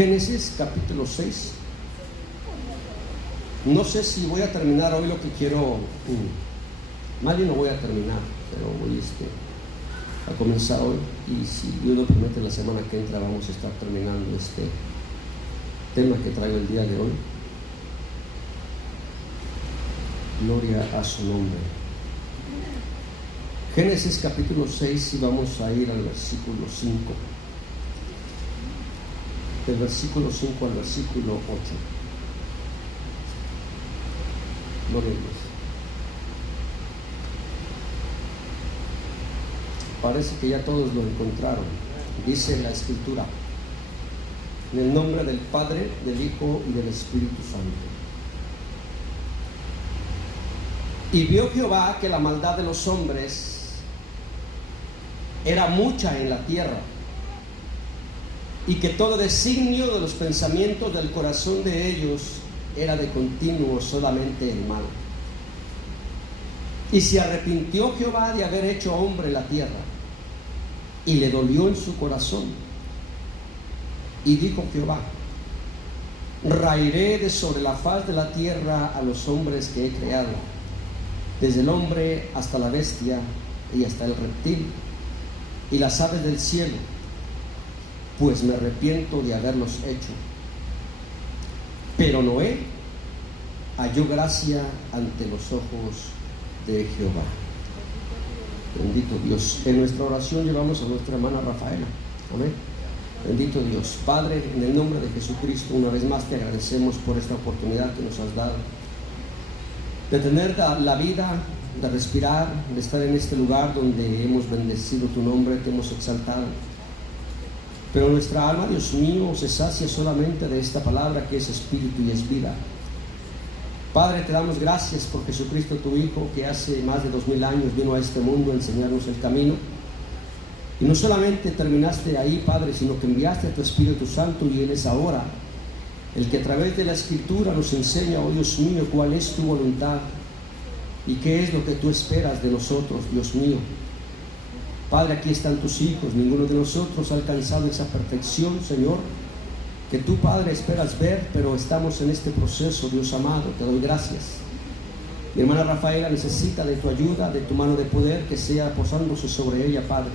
Génesis capítulo 6. No sé si voy a terminar hoy lo que quiero, más bien no voy a terminar, pero voy a comenzar hoy, y si Dios lo permite la semana que entra vamos a estar terminando este tema que traigo el día de hoy. Gloria a su nombre. Génesis capítulo 6, y vamos a ir al versículo 5. Del versículo 5 al versículo 8. Gloria a Dios. Parece que ya todos lo encontraron. Dice la Escritura: en el nombre del Padre, del Hijo y del Espíritu Santo. Y vio Jehová que la maldad de los hombres era mucha en la tierra, y que todo designio de los pensamientos del corazón de ellos era de continuo solamente el mal. Y se arrepintió Jehová de haber hecho hombre la tierra, y le dolió en su corazón. Y dijo Jehová: raeré de sobre la faz de la tierra a los hombres que he creado, desde el hombre hasta la bestia y hasta el reptil y las aves del cielo, pues me arrepiento de haberlos hecho. Pero Noé halló gracia ante los ojos de Jehová. Bendito Dios. En nuestra oración llevamos a nuestra hermana Rafaela. Amén. Bendito Dios. Padre, en el nombre de Jesucristo, una vez más te agradecemos por esta oportunidad que nos has dado de tener la vida, de respirar, de estar en este lugar donde hemos bendecido tu nombre, te hemos exaltado. Pero nuestra alma, Dios mío, se sacia solamente de esta palabra que es espíritu y es vida. Padre, te damos gracias por Jesucristo, tu Hijo, que hace más de 2000 años vino a este mundo a enseñarnos el camino. Y no solamente terminaste ahí, Padre, sino que enviaste a tu Espíritu Santo, y Él es ahora el que a través de la Escritura nos enseña, oh Dios mío, cuál es tu voluntad y qué es lo que tú esperas de nosotros, Dios mío. Padre, aquí están tus hijos, ninguno de nosotros ha alcanzado esa perfección, Señor, que tú, Padre, esperas ver, pero estamos en este proceso, Dios amado, te doy gracias. Mi hermana Rafaela necesita de tu ayuda, de tu mano de poder, que sea posándose sobre ella, Padre.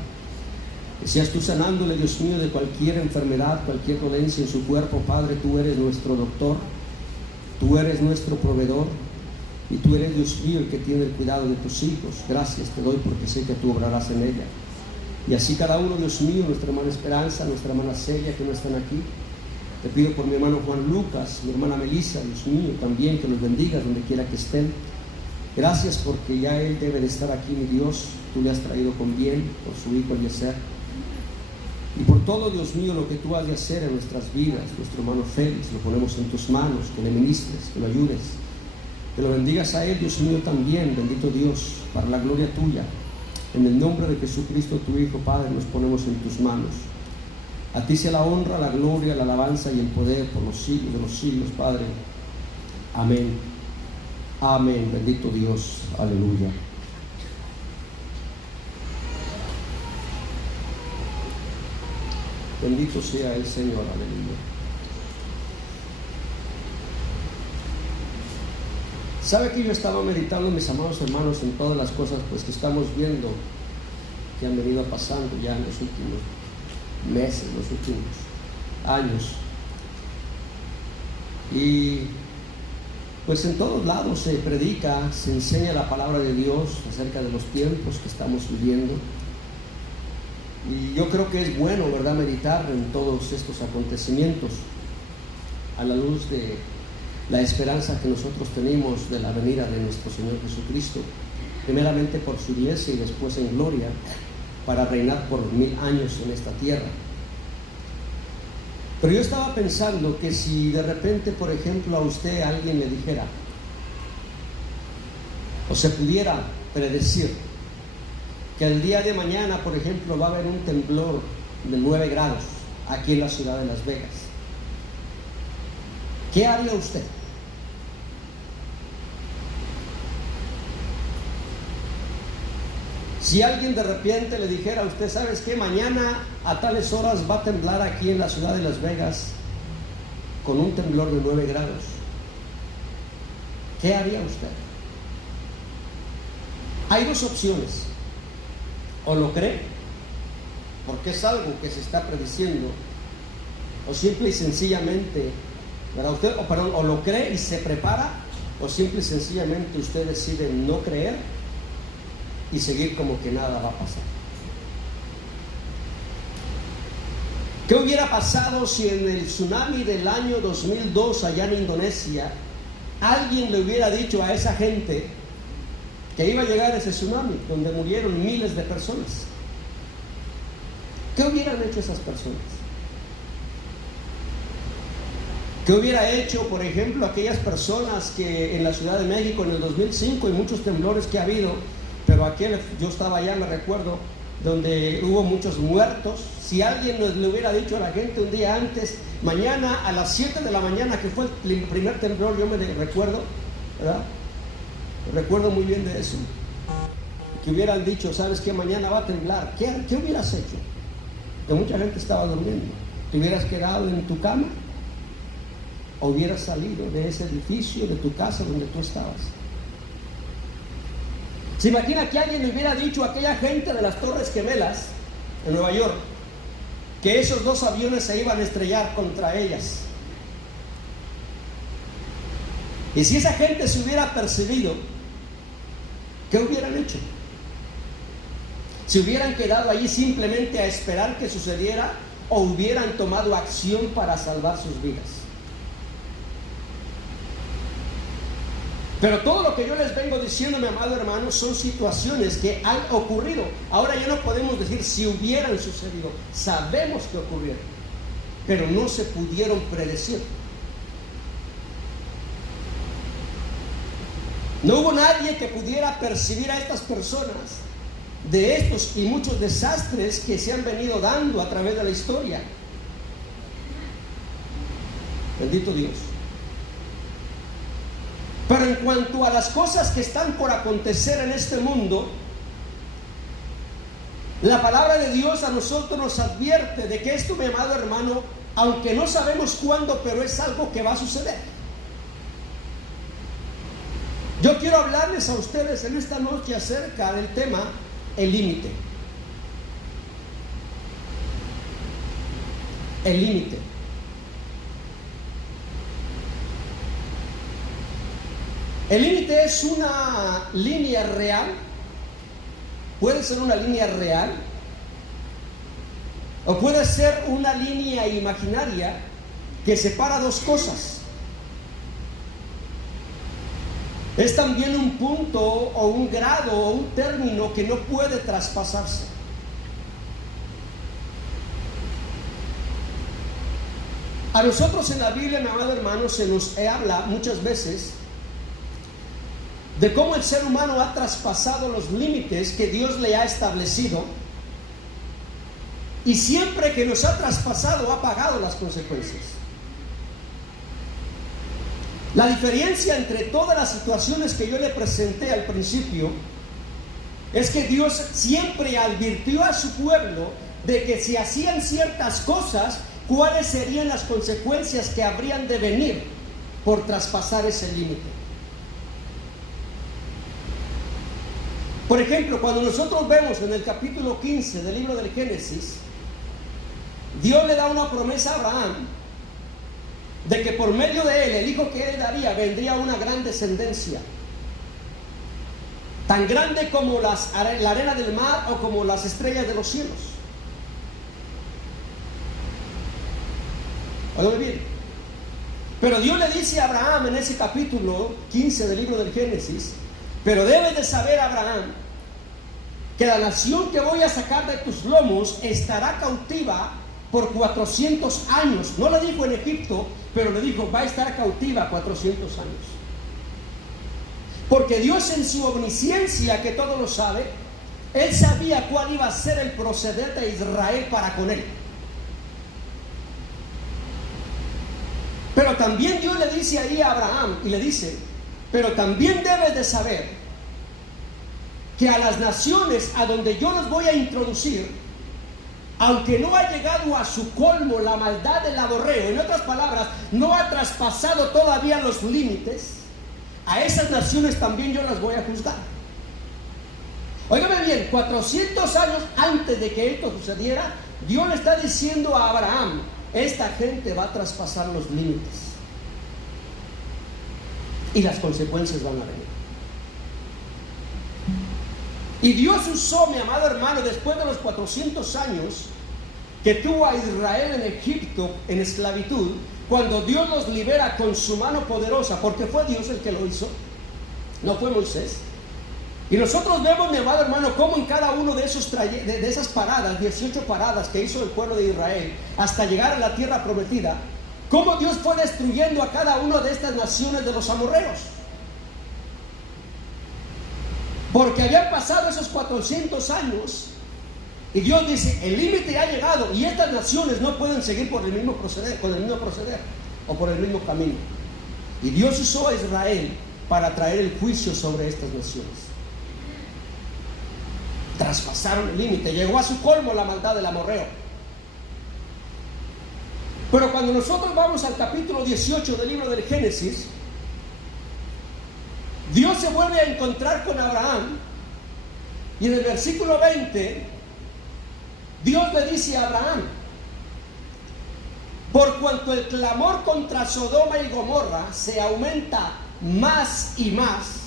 Que seas tú sanándole, Dios mío, de cualquier enfermedad, cualquier dolencia en su cuerpo, Padre. Tú eres nuestro doctor, tú eres nuestro proveedor, y tú eres, Dios mío, el que tiene el cuidado de tus hijos. Gracias te doy porque sé que tú obrarás en ella. Y así cada uno, Dios mío, nuestra hermana Esperanza, nuestra hermana Celia, que no están aquí. Te pido por mi hermano Juan Lucas, mi hermana Melissa, Dios mío, también que los bendigas donde quiera que estén. Gracias porque ya él debe de estar aquí, mi Dios. Tú le has traído con bien por su hijo Eliezer. Y por todo, Dios mío, lo que tú has de hacer en nuestras vidas. Nuestro hermano Félix, lo ponemos en tus manos, que le ministres, que lo ayudes, que lo bendigas a él, Dios mío, también, bendito Dios, para la gloria tuya. En el nombre de Jesucristo, tu Hijo, Padre, nos ponemos en tus manos. A ti sea la honra, la gloria, la alabanza y el poder por los siglos de los siglos, Padre. Amén. Amén. Bendito Dios. Aleluya. Bendito sea el Señor. Aleluya. ¿Sabe que yo estaba meditando, mis amados hermanos, en todas las cosas pues que estamos viendo que han venido pasando ya en los últimos meses, los últimos años? Y pues en todos lados se predica, se enseña la palabra de Dios acerca de los tiempos que estamos viviendo. Y yo creo que es bueno, ¿verdad?, meditar en todos estos acontecimientos a la luz de la esperanza que nosotros tenemos de la venida de nuestro Señor Jesucristo, primeramente por su iglesia y después en gloria, para reinar por 1000 años en esta tierra. Pero yo estaba pensando que si de repente, por ejemplo, a usted alguien le dijera, o se pudiera predecir, que el día de mañana, por ejemplo, va a haber un temblor de 9 grados aquí en la ciudad de Las Vegas, ¿qué haría usted? Si alguien de repente le dijera a usted, ¿sabes qué? Mañana a tales horas va a temblar aquí en la ciudad de Las Vegas con un temblor de 9 grados, ¿qué haría usted? Hay dos opciones: o lo cree, porque es algo que se está prediciendo, o simple y sencillamente, ¿verdad? Usted, o lo cree y se prepara, o simple y sencillamente usted decide no creer y seguir como que nada va a pasar. ¿Qué hubiera pasado si en el tsunami del año 2002 allá en Indonesia alguien le hubiera dicho a esa gente que iba a llegar ese tsunami donde murieron miles de personas? ¿Qué hubieran hecho esas personas? ¿Qué hubiera hecho, por ejemplo, aquellas personas que en la Ciudad de México en el 2005 y muchos temblores que ha habido, pero yo estaba allá, me recuerdo, donde hubo muchos muertos? Si alguien le hubiera dicho a la gente un día antes, mañana a las 7 de la mañana, que fue el primer temblor, yo me recuerdo, ¿verdad? Recuerdo muy bien de eso, que hubieran dicho, ¿sabes qué? Mañana va a temblar. ¿Qué hubieras hecho? Que mucha gente estaba durmiendo. ¿Te hubieras quedado en tu cama? ¿O hubieras salido de ese edificio, de tu casa donde tú estabas? ¿Se imagina que alguien le hubiera dicho a aquella gente de las Torres Gemelas en Nueva York que esos 2 aviones se iban a estrellar contra ellas? Y si esa gente se hubiera percibido, ¿qué hubieran hecho? ¿Se hubieran quedado allí simplemente a esperar que sucediera o hubieran tomado acción para salvar sus vidas? Pero todo lo que yo les vengo diciendo, mi amado hermano, son situaciones que han ocurrido. Ahora ya no podemos decir si hubieran sucedido. Sabemos que ocurrieron, pero no se pudieron predecir. No hubo nadie que pudiera percibir a estas personas de estos y muchos desastres que se han venido dando a través de la historia. Bendito Dios. Pero en cuanto a las cosas que están por acontecer en este mundo, la palabra de Dios a nosotros nos advierte de que esto, mi amado hermano, aunque no sabemos cuándo, pero es algo que va a suceder. Yo quiero hablarles a ustedes en esta noche acerca del tema el límite. El límite. El límite es una línea real, puede ser una línea real, o puede ser una línea imaginaria que separa dos cosas. Es también un punto o un grado o un término que no puede traspasarse. A nosotros en la Biblia, mi amado hermano, se nos habla muchas veces de cómo el ser humano ha traspasado los límites que Dios le ha establecido, y siempre que los ha traspasado ha pagado las consecuencias. La diferencia entre todas las situaciones que yo le presenté al principio es que Dios siempre advirtió a su pueblo de que si hacían ciertas cosas, cuáles serían las consecuencias que habrían de venir por traspasar ese límite. Por ejemplo, cuando nosotros vemos en el capítulo 15 del libro del Génesis, Dios le da una promesa a Abraham de que por medio de él, el hijo que él daría, vendría una gran descendencia, tan grande como la arena del mar o como las estrellas de los cielos. Oigan bien. Pero Dios le dice a Abraham en ese capítulo 15 del libro del Génesis: pero debes de saber, Abraham, que la nación que voy a sacar de tus lomos estará cautiva por 400 años. No le dijo en Egipto, pero le dijo, va a estar cautiva 400 años. Porque Dios, en su omnisciencia, que todo lo sabe, Él sabía cuál iba a ser el proceder de Israel para con él. Pero también Dios le dice ahí a Abraham, y le dice, pero también debes de saber que a las naciones a donde yo los voy a introducir, aunque no ha llegado a su colmo la maldad del amorreo, en otras palabras, no ha traspasado todavía los límites, a esas naciones también yo las voy a juzgar. Óigame bien, 400 años antes de que esto sucediera, Dios le está diciendo a Abraham: esta gente va a traspasar los límites y las consecuencias van a venir. Y Dios usó, mi amado hermano, después de los 400 años que tuvo a Israel en Egipto en esclavitud, cuando Dios los libera con su mano poderosa, porque fue Dios el que lo hizo, no fue Moisés. Y nosotros vemos, mi amado hermano, cómo en cada uno de esas paradas, 18 paradas que hizo el pueblo de Israel hasta llegar a la tierra prometida, cómo Dios fue destruyendo a cada una de estas naciones de los amorreos. Porque habían pasado esos 400 años y Dios dice: el límite ha llegado y estas naciones no pueden seguir por el mismo proceder, o por el mismo camino. Y Dios usó a Israel para traer el juicio sobre estas naciones. Traspasaron el límite, llegó a su colmo la maldad del amorreo. Pero cuando nosotros vamos al capítulo 18 del libro del Génesis, Dios se vuelve a encontrar con Abraham y en el versículo 20 Dios le dice a Abraham: por cuanto el clamor contra Sodoma y Gomorra se aumenta más y más,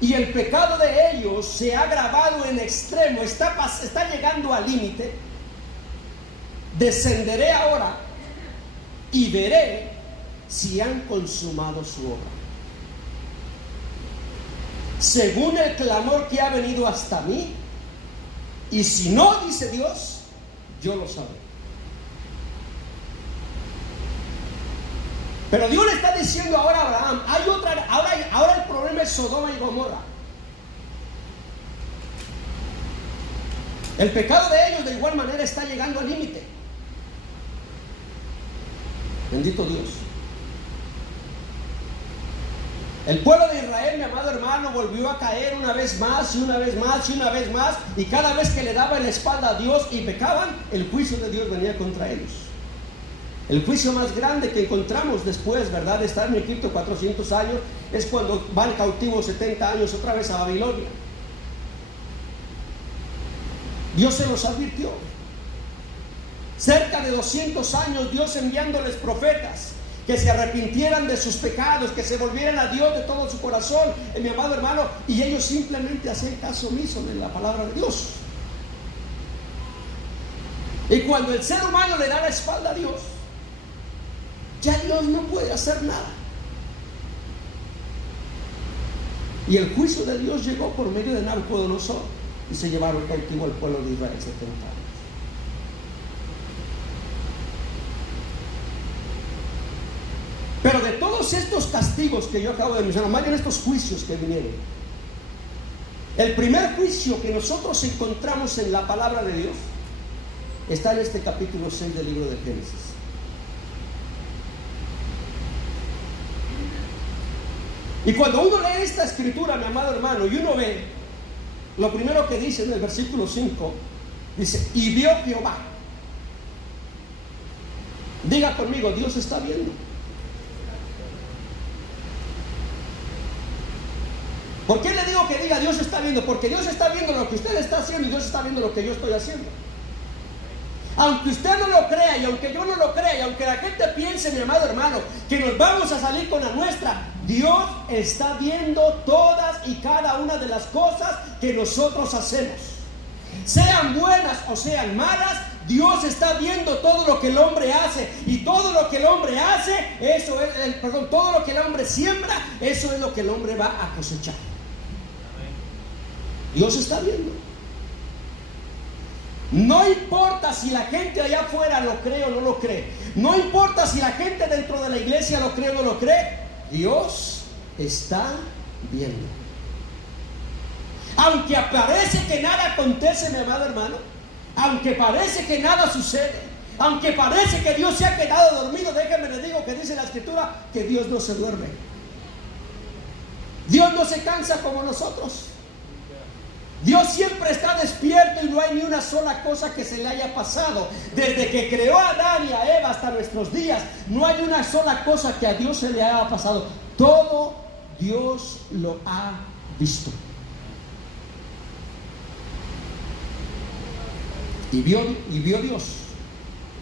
y el pecado de ellos se ha agravado en extremo, está llegando al límite, descenderé ahora y veré si han consumado su obra, según el clamor que ha venido hasta mí, y si no, dice Dios, yo lo sabré. Pero Dios le está diciendo ahora a Abraham: ahora el problema es Sodoma y Gomorra. El pecado de ellos de igual manera está llegando al límite. Bendito Dios. El pueblo de Israel, mi amado hermano, volvió a caer una vez más y una vez más y una vez más, y cada vez que le daban la espalda a Dios y pecaban, el juicio de Dios venía contra ellos. El juicio más grande que encontramos después, ¿verdad?, de estar en Egipto 400 años, es cuando van cautivos 70 años otra vez a Babilonia. Dios se los advirtió. Cerca de 200 años Dios enviándoles profetas que se arrepintieran de sus pecados, que se volvieran a Dios de todo su corazón, mi amado hermano, y ellos simplemente hacen caso omiso de la palabra de Dios. Y cuando el ser humano le da la espalda a Dios, ya Dios no puede hacer nada. Y el juicio de Dios llegó por medio de Nabucodonosor y se llevaron cautivo al pueblo de Israel 70 años. Pero de todos estos castigos que yo acabo de mencionar, más bien estos juicios que vinieron, el primer juicio que nosotros encontramos en la palabra de Dios está en este capítulo 6 del libro de Génesis. Y cuando uno lee esta escritura, mi amado hermano, y uno ve lo primero que dice en el versículo 5, dice: y vio Jehová. Diga conmigo: Dios está viendo. ¿Por qué le digo que diga Dios está viendo? Porque Dios está viendo lo que usted está haciendo y Dios está viendo lo que yo estoy haciendo. Aunque usted no lo crea y aunque yo no lo crea y aunque la gente piense, mi amado hermano, que nos vamos a salir con la nuestra, Dios está viendo todas y cada una de las cosas que nosotros hacemos. Sean buenas o sean malas, Dios está viendo todo lo que el hombre hace, y todo lo que el hombre hace, todo lo que el hombre siembra, eso es lo que el hombre va a cosechar. Dios está viendo. No importa si la gente allá afuera lo cree o no lo cree, no importa si la gente dentro de la iglesia lo cree o no lo cree, Dios está viendo. Aunque parece que nada acontece, mi amado hermano, aunque parece que nada sucede, aunque parece que Dios se ha quedado dormido, déjenme les digo que dice la escritura que Dios no se duerme. Dios no se cansa como nosotros. Dios siempre está despierto y no hay ni una sola cosa que se le haya pasado. Desde que creó a Adán y a Eva hasta nuestros días, no hay una sola cosa que a Dios se le haya pasado. Todo Dios lo ha visto. Y vio Dios,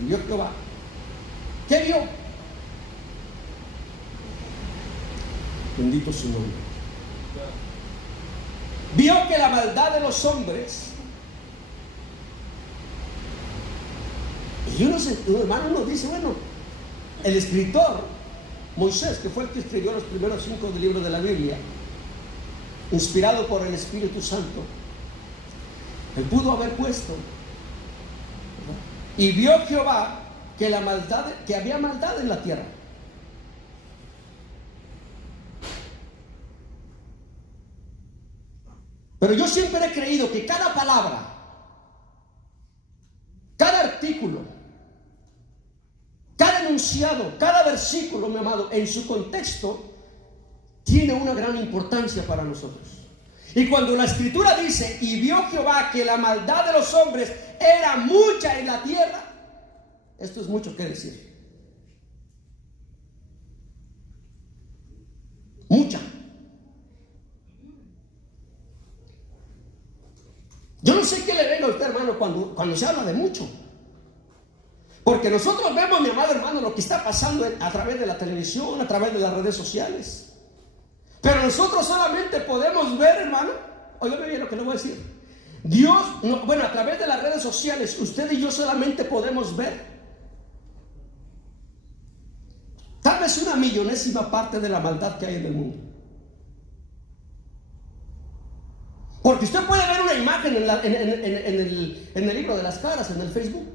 y vio Jehová. ¿Qué vio? Bendito su nombre. Vio que la maldad de los hombres, y uno dice, bueno, el escritor Moisés, que fue el que escribió los primeros 5 libros de la Biblia, inspirado por el Espíritu Santo, él pudo haber puesto, y vio Jehová que había maldad en la tierra. Pero yo siempre he creído que cada palabra, cada artículo, cada enunciado, cada versículo, mi amado, en su contexto, tiene una gran importancia para nosotros. Y cuando la Escritura dice, y vio Jehová que la maldad de los hombres era mucha en la tierra, esto es mucho que decir. Mucha. Yo no sé qué le venga a usted, hermano, cuando se habla de mucho. Porque nosotros vemos, mi amado hermano, lo que está pasando a través de la televisión, a través de las redes sociales. Pero nosotros solamente podemos ver, hermano, óigame bien lo que le voy a decir. A través de las redes sociales, usted y yo solamente podemos ver tal vez una millonésima parte de la maldad que hay en el mundo. Porque usted puede ver una imagen en el libro de las caras, en el Facebook.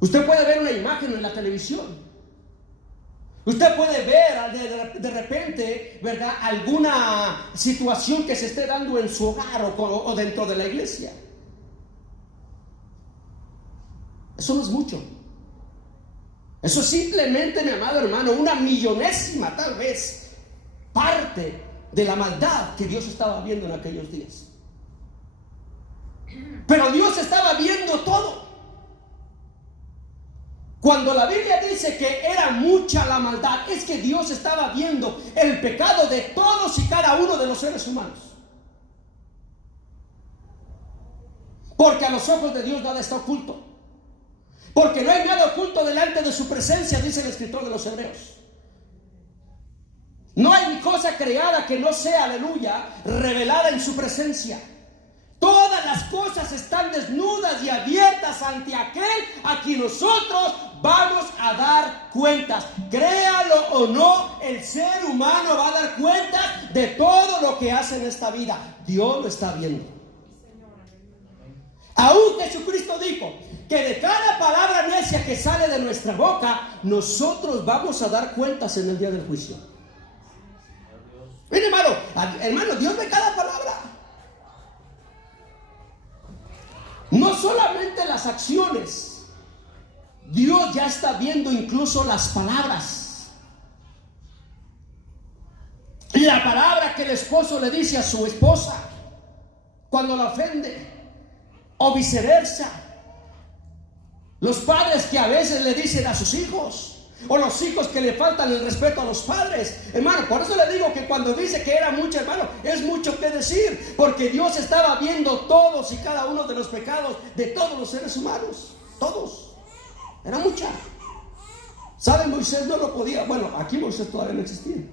Usted puede ver una imagen en la televisión. Usted puede ver de repente, ¿verdad?, alguna situación que se esté dando en su hogar o dentro de la iglesia. Eso no es mucho. Eso es simplemente, mi amado hermano, una millonésima tal vez parte de la maldad que Dios estaba viendo en aquellos días. Pero Dios estaba viendo todo. Cuando la Biblia dice que era mucha la maldad, es que Dios estaba viendo el pecado de todos y cada uno de los seres humanos. Porque a los ojos de Dios nada está oculto. Porque no hay nada oculto delante de su presencia, dice el escritor de los Hebreos. No hay cosa creada que no sea, aleluya, revelada en su presencia. Todas las cosas están desnudas y abiertas ante aquel a quien nosotros vamos a dar cuentas. Créalo o no, el ser humano va a dar cuentas de todo lo que hace en esta vida. Dios lo está viendo. Aún Jesucristo dijo que de cada palabra necia que sale de nuestra boca, nosotros vamos a dar cuentas en el día del juicio. Mire, hermano, Dios ve cada palabra. No solamente las acciones, Dios ya está viendo incluso las palabras. La palabra que el esposo le dice a su esposa cuando la ofende, o viceversa. Los padres que a veces le dicen a sus hijos, o los hijos que le faltan el respeto a los padres. Hermano, por eso le digo que cuando dice que era mucho, hermano, es mucho que decir, porque Dios estaba viendo todos y cada uno de los pecados de todos los seres humanos. Todos. Era mucha. ¿Sabe? Moisés no lo podía. Bueno, aquí Moisés todavía no existía.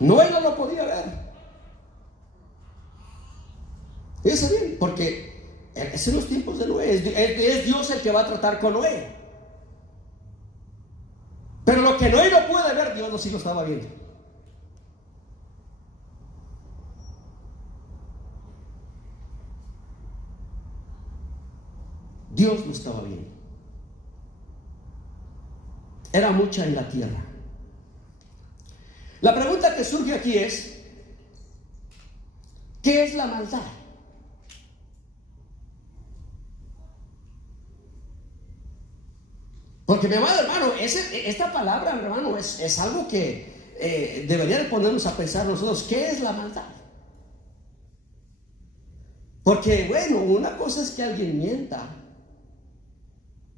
Noé no lo podía ver. Fíjese bien, porque es en los tiempos de Noé. Es Dios el que va a tratar con Noé. Pero lo que Noé no puede ver, Dios sí lo estaba viendo. Dios lo estaba viendo. Era mucha en la tierra. La pregunta que surge aquí es: ¿qué es la maldad? Porque, mi amado hermano, esta palabra, hermano, es algo que debería de ponernos a pensar nosotros, ¿qué es la maldad? Porque bueno, una cosa es que alguien mienta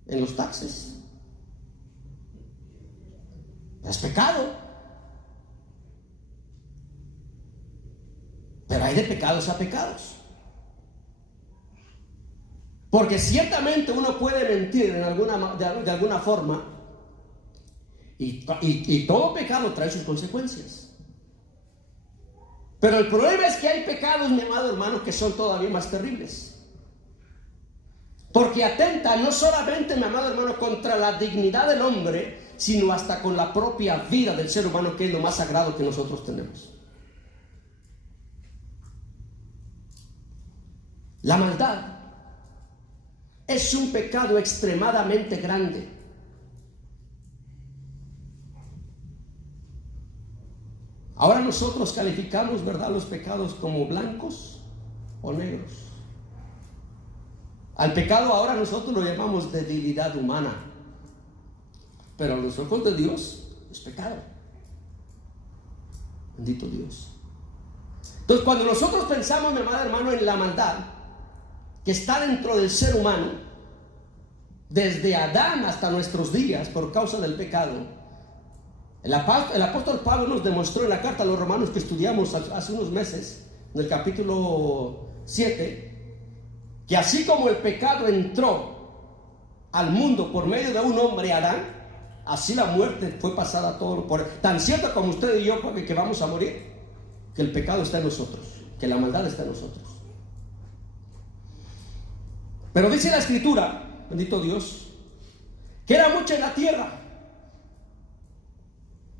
en los taxis, es pecado, pero hay de pecados a pecados. Porque ciertamente uno puede mentir de alguna forma, y todo pecado trae sus consecuencias. Pero el problema es que hay pecados, mi amado hermano, que son todavía más terribles. Porque atenta no solamente, mi amado hermano, contra la dignidad del hombre, sino hasta con la propia vida del ser humano, que es lo más sagrado que nosotros tenemos. La maldad es un pecado extremadamente grande. Ahora nosotros calificamos, ¿verdad?, los pecados como blancos o negros. Al pecado ahora nosotros lo llamamos debilidad humana, pero a los ojos de Dios es pecado. Bendito Dios. Entonces, cuando nosotros pensamos, mi amado hermano, en la maldad que está dentro del ser humano, desde Adán hasta nuestros días, por causa del pecado, el apóstol Pablo nos demostró en la carta a los romanos que estudiamos hace unos meses, en el capítulo 7, que así como el pecado entró al mundo por medio de un hombre, Adán, así la muerte fue pasada a todos. Tan cierto como usted y yo, que vamos a morir, que el pecado está en nosotros, que la maldad está en nosotros. Pero dice la Escritura, bendito Dios, que era mucho en la tierra.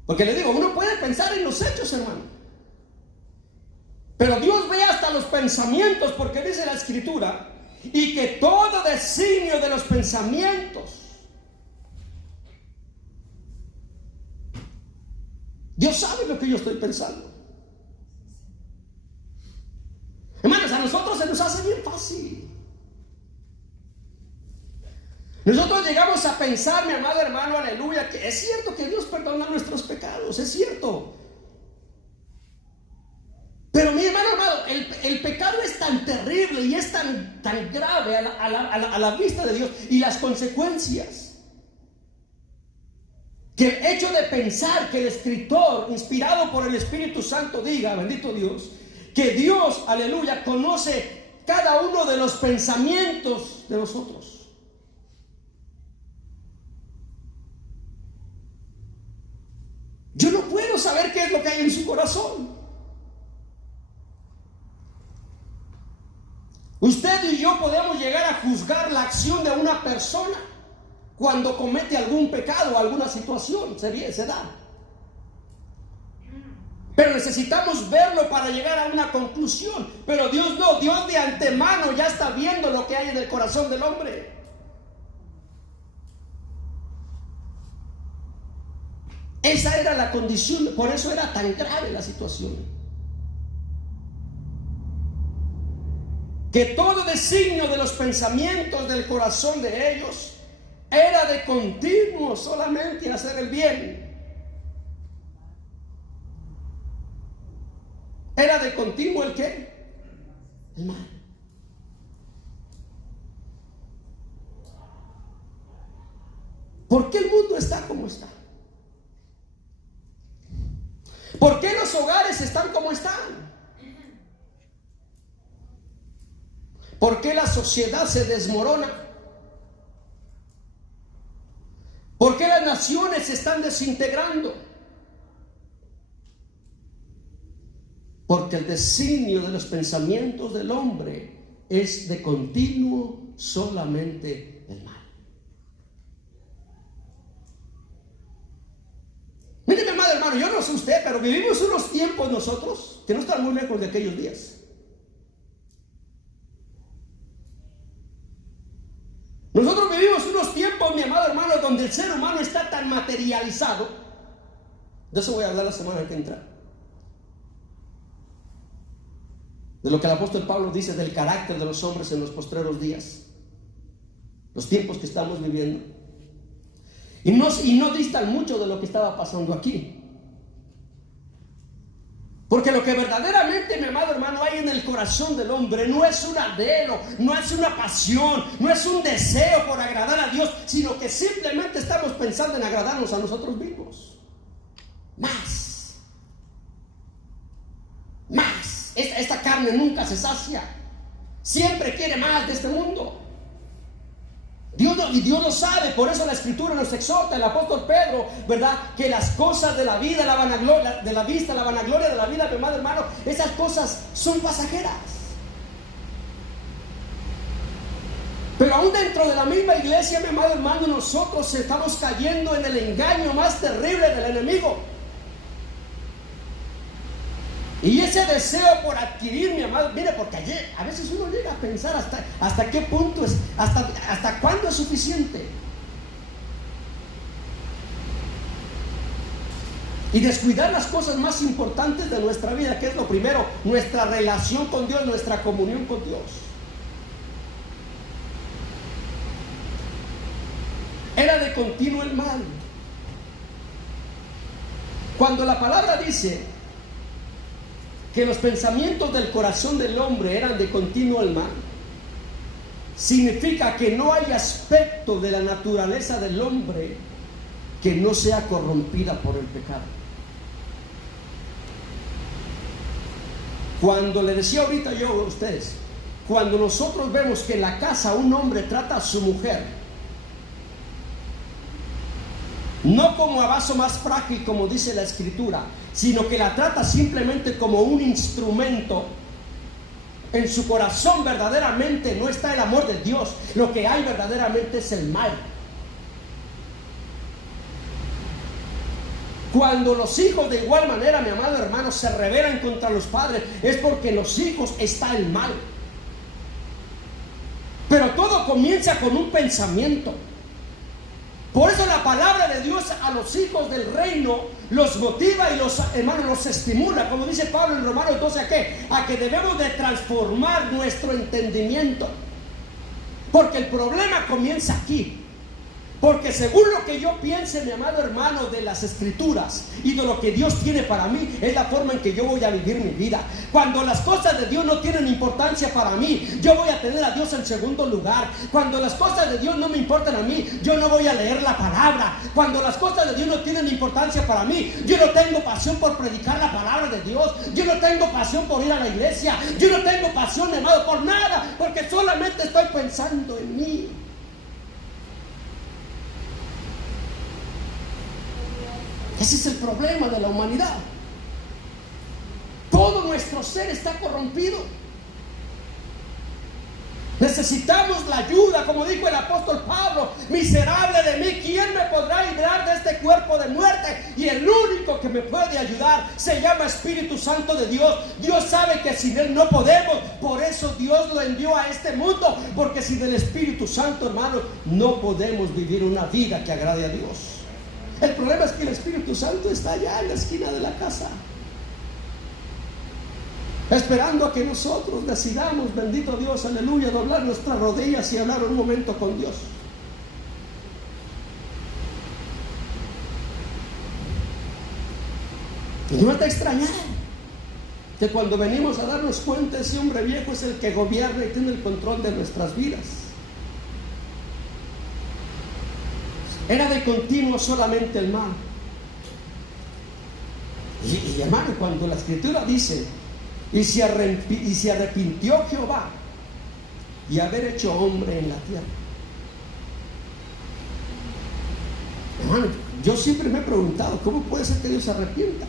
Porque le digo, uno puede pensar en los hechos, hermano, pero Dios ve hasta los pensamientos, porque dice la Escritura, y que todo designio de los pensamientos, Dios sabe lo que yo estoy pensando. Hermanos, a nosotros se nos hace bien fácil. Nosotros llegamos a pensar, mi amado hermano, aleluya, que es cierto que Dios perdona nuestros pecados, es cierto. Pero mi hermano, el pecado es tan terrible y es tan grave a la vista de Dios, y las consecuencias, que el hecho de pensar que el escritor, inspirado por el Espíritu Santo, diga, bendito Dios, que Dios, aleluya, conoce cada uno de los pensamientos de nosotros. Yo no puedo saber qué es lo que hay en su corazón. Usted y yo podemos llegar a juzgar la acción de una persona cuando comete algún pecado o alguna situación, se da. Pero necesitamos verlo para llegar a una conclusión. Pero Dios no, Dios de antemano ya está viendo lo que hay en el corazón del hombre. Esa era la condición, por eso era tan grave la situación. Que todo designio de los pensamientos del corazón de ellos era de continuo solamente hacer el bien. Era de continuo ¿el qué? El mal. ¿Por qué el mundo está como está? ¿Por qué los hogares están como están? ¿Por qué la sociedad se desmorona? ¿Por qué las naciones se están desintegrando? Porque el designio de los pensamientos del hombre es de continuo solamente el mal. Mire, amado hermano, yo no sé usted, pero vivimos unos tiempos nosotros que no están muy lejos de aquellos días. Nosotros vivimos unos tiempos, mi amado hermano, donde el ser humano está tan materializado. De eso voy a hablar la semana que entra. De lo que el apóstol Pablo dice del carácter de los hombres en los postreros días, los tiempos que estamos viviendo. Y no distan mucho de lo que estaba pasando aquí. Porque lo que verdaderamente, mi amado hermano, hay en el corazón del hombre no es un anhelo, no es una pasión, no es un deseo por agradar a Dios, sino que simplemente estamos pensando en agradarnos a nosotros mismos. Más. Esta carne nunca se sacia. Siempre quiere más de este mundo. Dios lo sabe, por eso la Escritura nos exhorta, el apóstol Pedro, ¿verdad? Que las cosas de la vida, la vanagloria, de la vista, la vanagloria de la vida, mi amado hermano, esas cosas son pasajeras. Pero aún dentro de la misma iglesia, mi amado hermano, nosotros estamos cayendo en el engaño más terrible del enemigo. Y ese deseo por adquirir, mi amado, mire, porque ayer a veces uno llega a pensar hasta qué punto es, hasta cuándo es suficiente. Y descuidar las cosas más importantes de nuestra vida, que es lo primero, nuestra relación con Dios, nuestra comunión con Dios. Era de continuo el mal. Cuando la palabra dice que los pensamientos del corazón del hombre eran de continuo el mal, significa que no hay aspecto de la naturaleza del hombre que no sea corrompida por el pecado. Cuando le decía ahorita yo a ustedes, cuando nosotros vemos que en la casa un hombre trata a su mujer no como a vaso más frágil, como dice la Escritura, sino que la trata simplemente como un instrumento, en su corazón verdaderamente no está el amor de Dios, lo que hay verdaderamente es el mal. Cuando los hijos de igual manera, mi amado hermano, se rebelan contra los padres, es porque en los hijos está el mal. Pero todo comienza con un pensamiento. Por eso la palabra de Dios a los hijos del reino los motiva y los estimula, como dice Pablo en Romanos 12, a que debemos de transformar nuestro entendimiento. Porque el problema comienza aquí. Porque según lo que yo piense, mi amado hermano, de las Escrituras y de lo que Dios tiene para mí, es la forma en que yo voy a vivir mi vida. Cuando las cosas de Dios no tienen importancia para mí, yo voy a tener a Dios en segundo lugar. Cuando las cosas de Dios no me importan a mí, yo no voy a leer la palabra. Cuando las cosas de Dios no tienen importancia para mí, yo no tengo pasión por predicar la palabra de Dios. Yo no tengo pasión por ir a la iglesia. Yo no tengo pasión, hermano, por nada, porque solamente estoy pensando en mí. Ese es el problema de la humanidad. Todo nuestro ser está corrompido. Necesitamos la ayuda, como dijo el apóstol Pablo: miserable de mí, ¿quién me podrá librar de este cuerpo de muerte? Y el único que me puede ayudar se llama Espíritu Santo de Dios. Dios sabe que sin Él no podemos. Por eso Dios lo envió a este mundo, porque sin el Espíritu Santo, hermano, no podemos vivir una vida que agrade a Dios. El problema es que el Espíritu Santo está allá en la esquina de la casa, esperando a que nosotros decidamos, bendito Dios, aleluya, doblar nuestras rodillas y hablar un momento con Dios. Y no es de extrañar que cuando venimos a darnos cuenta, ese hombre viejo es el que gobierna y tiene el control de nuestras vidas. Era de continuo solamente el mal. Y hermano, cuando la Escritura dice: y se arrepintió Jehová y haber hecho hombre en la tierra. Hermano, yo siempre me he preguntado, ¿cómo puede ser que Dios se arrepienta?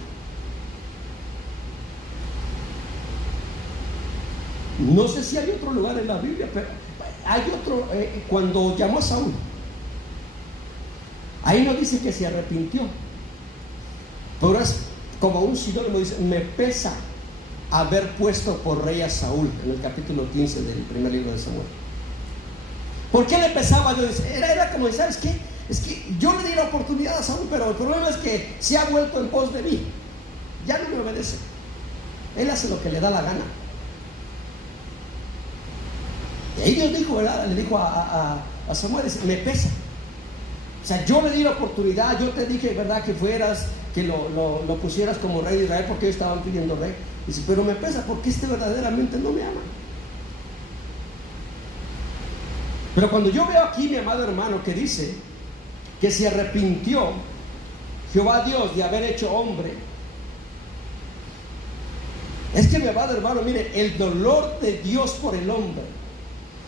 No sé si hay otro lugar en la Biblia, pero hay otro, cuando llamó a Saúl, ahí no dice que se arrepintió, pero es como un sinónimo, dice: me pesa haber puesto por rey a Saúl, en el capítulo 15 del primer libro de Samuel. ¿Por qué le pesaba a Dios? Era como, ¿sabes qué? Es que yo le di la oportunidad a Saúl, pero el problema es que se ha vuelto en pos de mí, ya no me obedece, él hace lo que le da la gana. Y ahí Dios dijo, ¿verdad? Le dijo a Samuel, me pesa. O sea, yo le di la oportunidad, yo te dije, ¿verdad? Que fueras, que lo pusieras como rey de Israel porque ellos estaban pidiendo rey. Dice, pero me pesa porque este verdaderamente no me ama. Pero cuando yo veo aquí, mi amado hermano, que dice que se arrepintió Jehová Dios de haber hecho hombre, es que, mi amado hermano, mire, el dolor de Dios por el hombre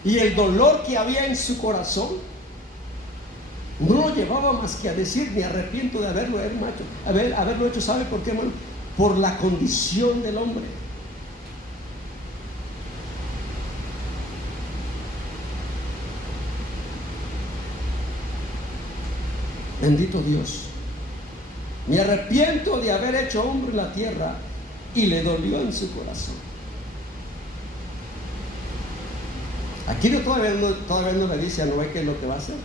y el dolor que había en su corazón no lo llevaba más que a decir, me arrepiento de haberlo hecho. ¿Sabe por qué, hermano? Por la condición del hombre. Bendito Dios. Me arrepiento de haber hecho hombre en la tierra, y le dolió en su corazón. Aquí todavía no le dice a Noé qué es lo que va a hacer.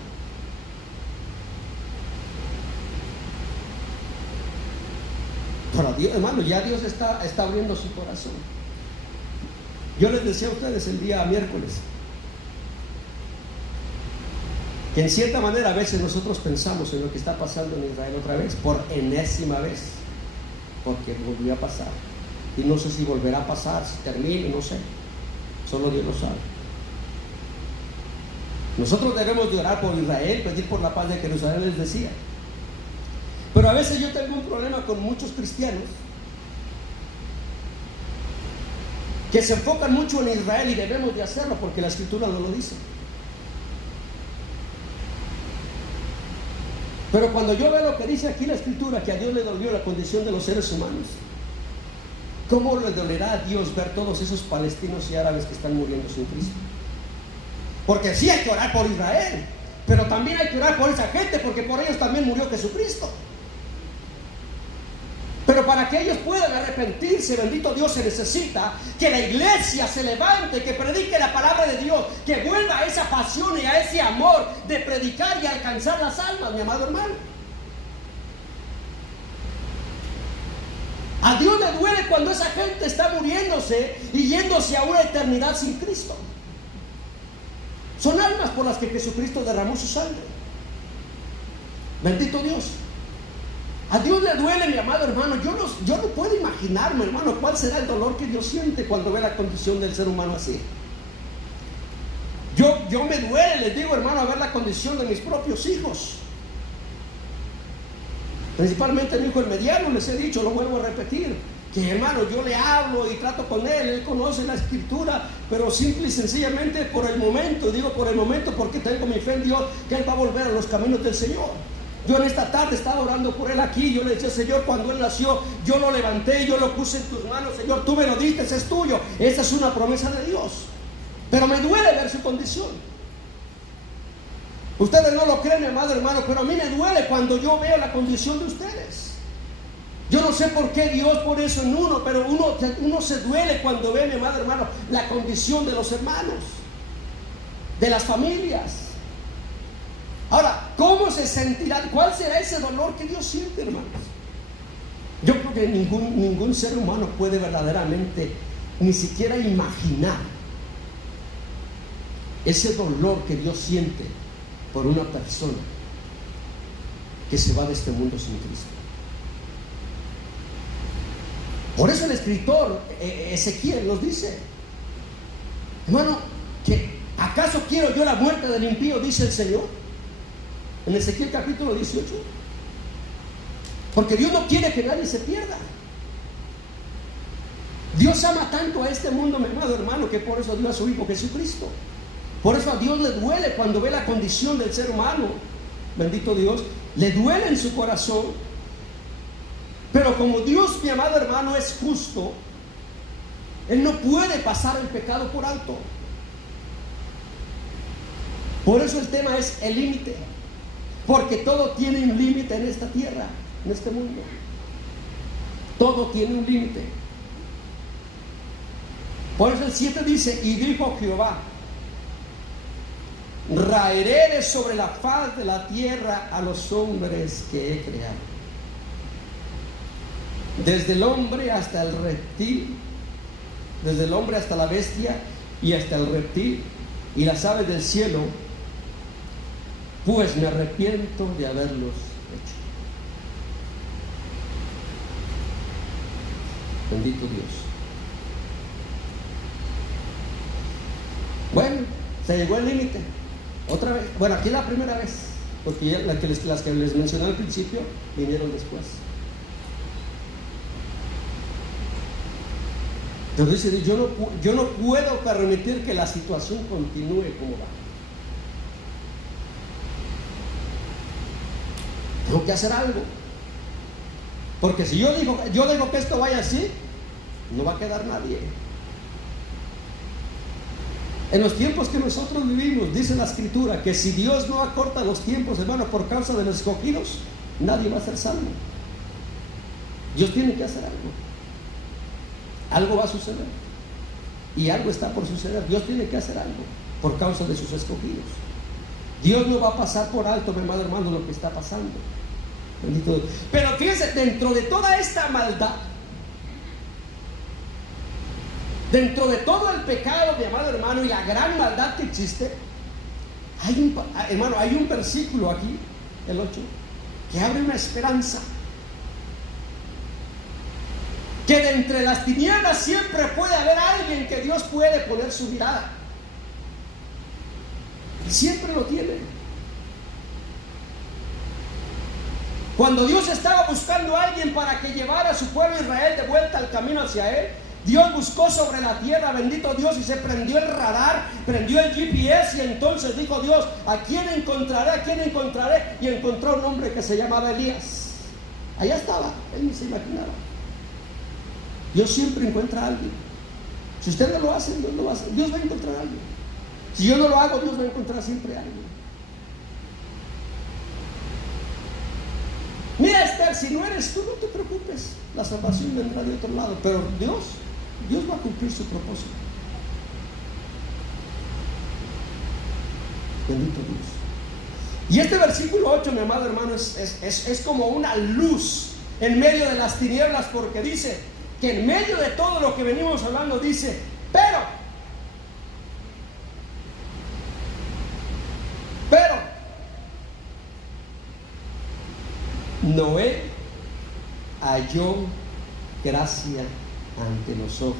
Pero Dios, hermano, ya Dios está abriendo su corazón. Yo les decía a ustedes el día miércoles que en cierta manera a veces nosotros pensamos en lo que está pasando en Israel otra vez, por enésima vez, porque volvió a pasar. Y no sé si volverá a pasar, si termine, no sé. Solo Dios lo sabe. Nosotros debemos de orar por Israel, pedir por la paz de Jerusalén, les decía. Pero a veces yo tengo un problema con muchos cristianos que se enfocan mucho en Israel, y debemos de hacerlo porque la Escritura no lo dice. Pero cuando yo veo lo que dice aquí la Escritura, que a Dios le dolió la condición de los seres humanos, ¿cómo le dolerá a Dios ver todos esos palestinos y árabes que están muriendo sin Cristo? Porque sí hay que orar por Israel, pero también hay que orar por esa gente, porque por ellos también murió Jesucristo. Pero para que ellos puedan arrepentirse, bendito Dios, se necesita que la iglesia se levante, que predique la palabra de Dios, que vuelva a esa pasión y a ese amor de predicar y alcanzar las almas, mi amado hermano. A Dios le duele cuando esa gente está muriéndose y yéndose a una eternidad sin Cristo. Son almas por las que Jesucristo derramó su sangre. Bendito Dios. A Dios le duele, mi amado hermano. Yo no puedo imaginarme, hermano, cuál será el dolor que Dios siente cuando ve la condición del ser humano así. Yo me duele, les digo, hermano, a ver la condición de mis propios hijos. Principalmente mi hijo el mediano, les he dicho, lo vuelvo a repetir, que hermano, yo le hablo y trato con él conoce la Escritura, pero simple y sencillamente por el momento, digo por el momento porque tengo mi fe en Dios, que él va a volver a los caminos del Señor. Yo en esta tarde estaba orando por él aquí, yo le decía, Señor, cuando él nació, yo lo levanté, yo lo puse en tus manos, Señor, tú me lo diste, es tuyo. Esa es una promesa de Dios, pero me duele ver su condición. Ustedes no lo creen, mi amado hermano, pero a mí me duele cuando yo veo la condición de ustedes. Yo no sé por qué Dios pone eso en uno, pero uno se duele cuando ve, mi amado hermano, la condición de los hermanos, de las familias. Ahora, ¿cómo se sentirá? ¿Cuál será ese dolor que Dios siente, hermanos? Yo creo que ningún ser humano puede verdaderamente ni siquiera imaginar ese dolor que Dios siente por una persona que se va de este mundo sin Cristo. Por eso el escritor Ezequiel nos dice, hermano, que ¿acaso quiero yo la muerte del impío? Dice el Señor en Ezequiel capítulo 18. Porque Dios no quiere que nadie se pierda. Dios ama tanto a este mundo, mi amado hermano, que por eso dio a su Hijo Jesucristo. Por eso a Dios le duele cuando ve la condición del ser humano. Bendito Dios, le duele en su corazón. Pero como Dios, mi amado hermano, es justo, Él no puede pasar el pecado por alto. Por eso el tema es el límite. Porque todo tiene un límite en esta tierra, en este mundo. Todo tiene un límite. Por eso el 7 dice, y dijo Jehová, raeré sobre la faz de la tierra a los hombres que he creado, desde el hombre hasta el reptil, desde el hombre hasta la bestia y hasta el reptil y las aves del cielo, pues me arrepiento de haberlos hecho. Bendito Dios. Bueno, se llegó el límite. Otra vez. Bueno, aquí la primera vez. Porque ya las que les mencioné al principio vinieron después. Entonces dice, yo no puedo permitir que la situación continúe como va. Tengo que hacer algo. Porque si yo digo que esto vaya así, no va a quedar nadie. En los tiempos que nosotros vivimos, dice la Escritura, que si Dios no acorta los tiempos, hermano, por causa de los escogidos, nadie va a ser salvo. Dios tiene que hacer algo. Algo va a suceder. Y algo está por suceder. Dios tiene que hacer algo por causa de sus escogidos. Dios no va a pasar por alto, mi amado hermano, lo que está pasando. Bendito Dios. Pero fíjense, dentro de toda esta maldad, dentro de todo el pecado, mi amado hermano, y la gran maldad que existe, hay un versículo aquí, el 8, que abre una esperanza. Que de entre las tinieblas siempre puede haber alguien que Dios puede poner su mirada. Siempre lo tiene. Cuando Dios estaba buscando a alguien para que llevara a su pueblo Israel de vuelta al camino hacia Él, Dios buscó sobre la tierra, bendito Dios, y se prendió el radar, prendió el GPS, y entonces dijo Dios, ¿a quién encontraré? ¿A quién encontraré? Y encontró un hombre que se llamaba Elías. Allá estaba, él ni se imaginaba. Dios siempre encuentra a alguien. Si usted no lo hace, Dios lo hace. Dios va a encontrar a alguien. Si yo no lo hago, Dios va a encontrar siempre a alguien. Mira, Esther, si no eres tú, no te preocupes. La salvación vendrá de otro lado. Pero Dios va a cumplir su propósito. Bendito Dios. Y este versículo 8, mi amado hermano, es como una luz en medio de las tinieblas, porque dice que en medio de todo lo que venimos hablando, dice, pero Noé halló gracia ante los ojos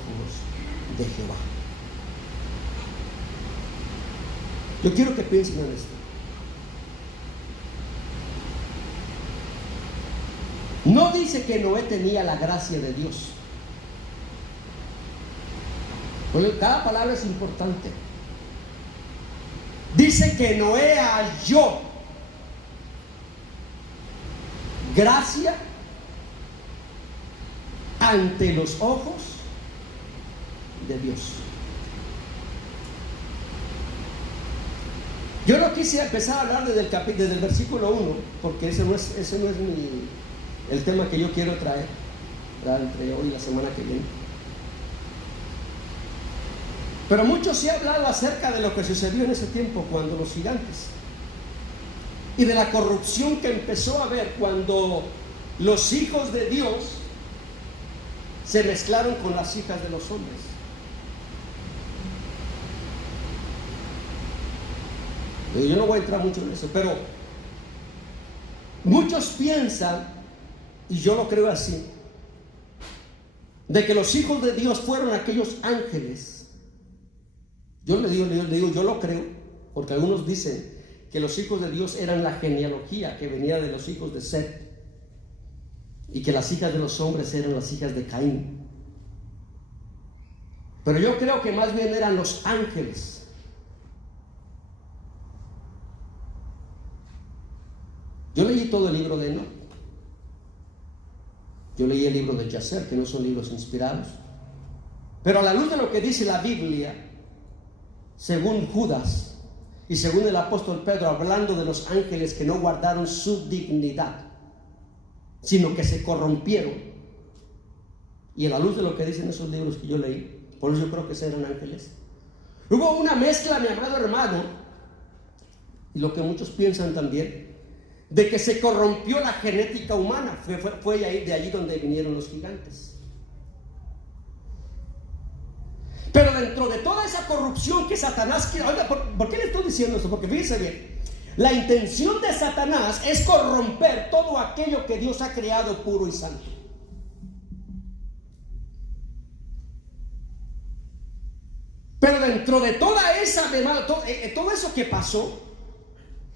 de Jehová. Yo quiero que piensen en esto. No dice que Noé tenía la gracia de Dios. Cada palabra es importante. Dice que Noé halló gracia ante los ojos de Dios. Yo no quise empezar a hablar desde el versículo 1, porque ese no es el tema que yo quiero traer entre hoy y la semana que viene. Pero mucho se ha hablado acerca de lo que sucedió en ese tiempo, cuando los gigantes, y de la corrupción que empezó a haber cuando los hijos de Dios se mezclaron con las hijas de los hombres. Yo no voy a entrar mucho en eso, pero muchos piensan, y yo lo creo así, de que los hijos de Dios fueron aquellos ángeles. Yo le digo, yo lo creo, porque algunos dicen que los hijos de Dios eran la genealogía que venía de los hijos de Set, y que las hijas de los hombres eran las hijas de Caín. Pero yo creo que más bien eran los ángeles. Yo leí todo el libro de Enoch. Yo leí el libro de Yacer, que no son libros inspirados. Pero a la luz de lo que dice la Biblia, según Judas y según el apóstol Pedro, hablando de los ángeles que no guardaron su dignidad, sino que se corrompieron, y a la luz de lo que dicen esos libros que yo leí, por eso yo creo que eran ángeles, hubo una mezcla, mi amado hermano, y lo que muchos piensan también, de que se corrompió la genética humana. Fue de allí donde vinieron los gigantes. Pero dentro de toda esa corrupción que Satanás quiere, oiga, ¿por qué le estoy diciendo esto? Porque fíjense bien, la intención de Satanás es corromper todo aquello que Dios ha creado puro y santo. dentro de toda esa, todo eso que pasó,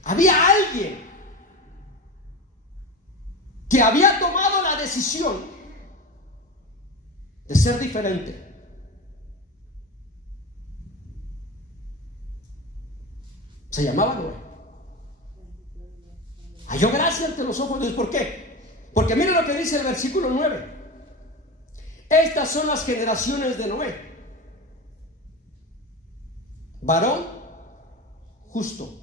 había alguien que había tomado la decisión de ser diferente. Se llamaba Noé. Halló gracia ante los ojos de Dios. ¿Por qué? Porque mire lo que dice el versículo 9. Estas son las generaciones de Noé. Varón justo.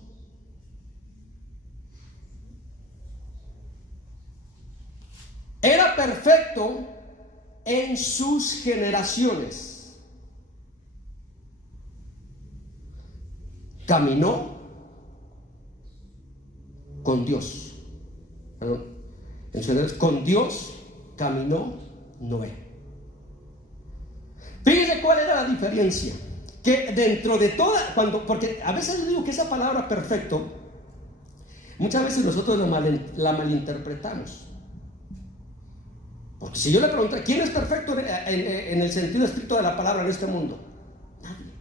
Era perfecto en sus generaciones. Caminó con Dios. Perdón. Con Dios caminó Noé. Fíjense cuál era la diferencia. Que dentro de toda, porque a veces les digo que esa palabra perfecto, muchas veces nosotros la malinterpretamos. Porque si yo le pregunto, ¿quién es perfecto en el sentido estricto de la palabra en este mundo? Nadie.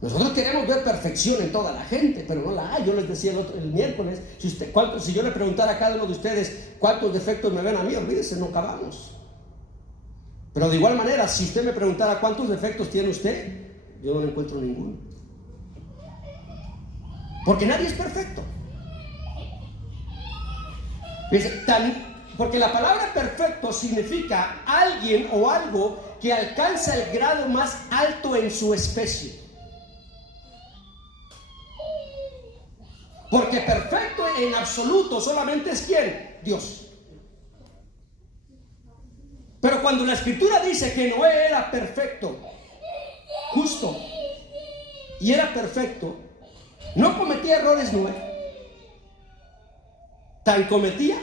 Nosotros queremos ver perfección en toda la gente, pero no la hay. Yo les decía el miércoles, si yo le preguntara a cada uno de ustedes cuántos defectos me ven a mí, olvídese, no acabamos. Pero de igual manera, si usted me preguntara cuántos defectos tiene usted, yo no encuentro ninguno. Porque nadie es perfecto. Porque la palabra perfecto significa alguien o algo que alcanza el grado más alto en su especie. Porque perfecto en absoluto solamente es ¿quién? Dios. Pero cuando la escritura dice que Noé era perfecto, justo, y era perfecto, no cometía errores Noé. Tan cometía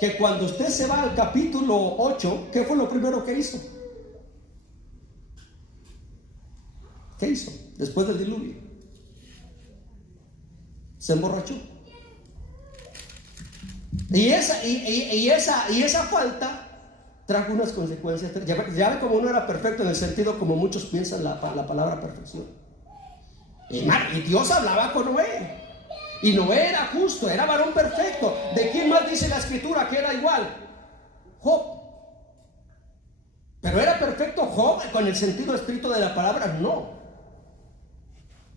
que cuando usted se va al capítulo 8, ¿qué fue lo primero que hizo? ¿Qué hizo? Después del diluvio. Se emborrachó. Y esa falta trajo unas consecuencias. Ya ve como no era perfecto en el sentido como muchos piensan la palabra perfección. Y Dios hablaba con Noé. Y Noé era justo, era varón perfecto. ¿De quién más dice la escritura que era igual? Job. ¿Pero era perfecto Job con el sentido estricto de la palabra? No.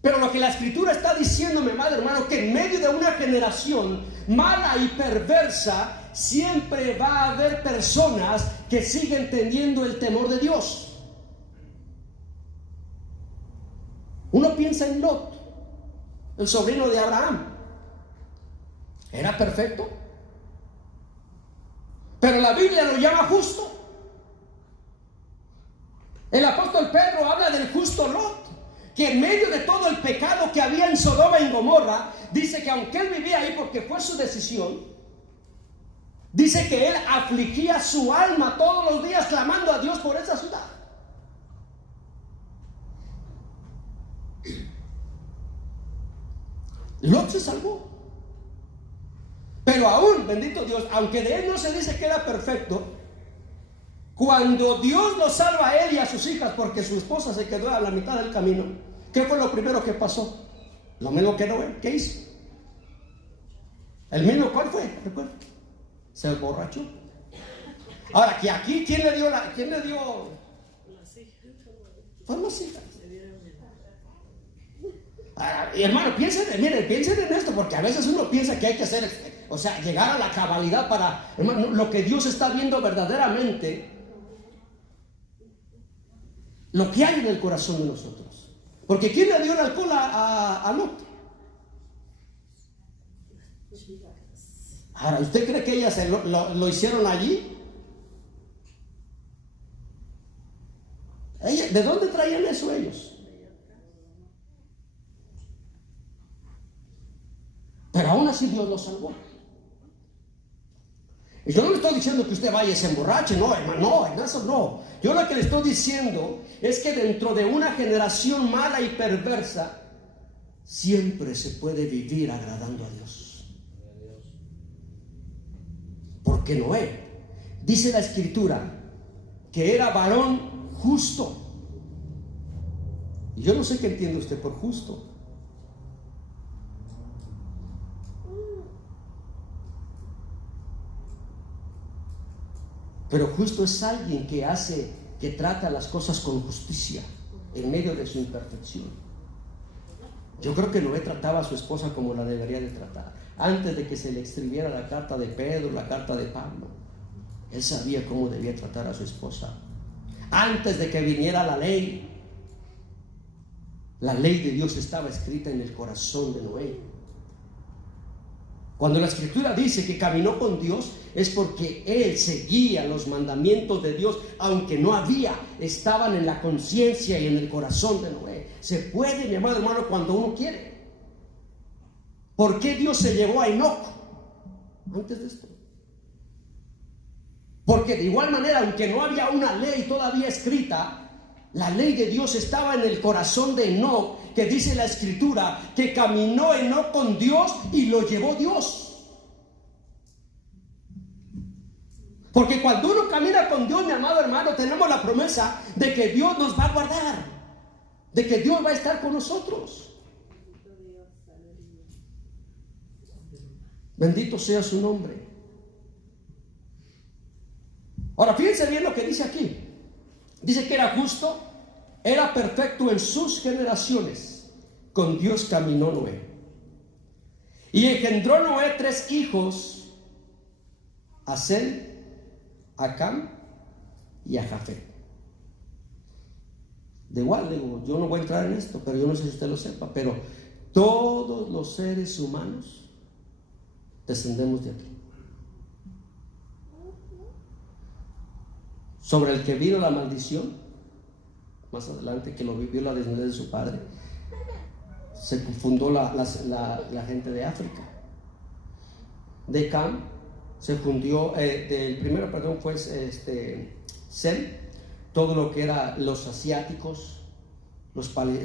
Pero lo que la escritura está diciéndome, madre, hermano, que en medio de una generación mala y perversa siempre va a haber personas que siguen teniendo el temor de Dios. Uno piensa en Lot, el sobrino de Abraham. ¿Era perfecto? Pero la Biblia lo llama justo. El apóstol Pedro habla del justo Lot, que en medio de todo el pecado que había en Sodoma y Gomorra, dice que aunque él vivía ahí porque fue su decisión, dice que él afligía su alma todos los días clamando a Dios por esa ciudad. Lot se salvó. Pero aún, bendito Dios, aunque de él no se dice que era perfecto, cuando Dios lo salva a él y a sus hijas porque su esposa se quedó a la mitad del camino, ¿qué fue lo primero que pasó? Lo mismo que Noé. ¿Qué hizo? El mismo, ¿cuál fue? ¿Recuerda? Se emborrachó. Ahora, que aquí, ¿quién le dio? Las hijas. Y hermano, piensen en esto, porque a veces uno piensa que hay que hacer, llegar a la cabalidad para, hermano, lo que Dios está viendo verdaderamente, lo que hay en el corazón de nosotros. Porque ¿quién le dio el alcohol a Lot? Ahora, ¿usted cree que ellas lo hicieron allí? ¿De dónde traían eso ellos? Pero aún así Dios lo salvó. Y yo no le estoy diciendo que usted vaya y se emborrache, no, hermano, no, eso no. Yo lo que le estoy diciendo es que dentro de una generación mala y perversa, siempre se puede vivir agradando a Dios. Porque Noé, dice la escritura, que era varón justo. Y yo no sé qué entiende usted por justo. Pero justo es alguien que trata las cosas con justicia en medio de su imperfección. Yo creo que Noé trataba a su esposa como la debería de tratar. Antes de que se le escribiera la carta de Pedro, la carta de Pablo, él sabía cómo debía tratar a su esposa. Antes de que viniera la ley de Dios estaba escrita en el corazón de Noé. Cuando la Escritura dice que caminó con Dios, es porque él seguía los mandamientos de Dios, aunque no había, estaban en la conciencia y en el corazón de Noé. Se puede, mi amado hermano, cuando uno quiere. ¿Por qué Dios se llevó a Enoc antes de esto? Porque de igual manera, aunque no había una ley todavía escrita, la ley de Dios estaba en el corazón de Enoc, que dice la Escritura que caminó Enoc con Dios y lo llevó Dios. Porque cuando uno camina con Dios, mi amado hermano, tenemos la promesa de que Dios nos va a guardar, de que Dios va a estar con nosotros. Bendito sea su nombre. Ahora fíjense bien lo que dice aquí. Dice que era justo, era perfecto en sus generaciones. Con Dios caminó Noé. Y engendró Noé 3 hijos: a Sem, a Cam y a Jafet. De igual, digo, yo no voy a entrar en esto, pero yo no sé si usted lo sepa, pero todos los seres humanos descendemos de aquí. Sobre el que vino la maldición, más adelante, que lo vivió la desnudez de su padre, se fundó la gente de África. De Cam se fundió, del primero, perdón, fue Sem, todo lo que era los asiáticos,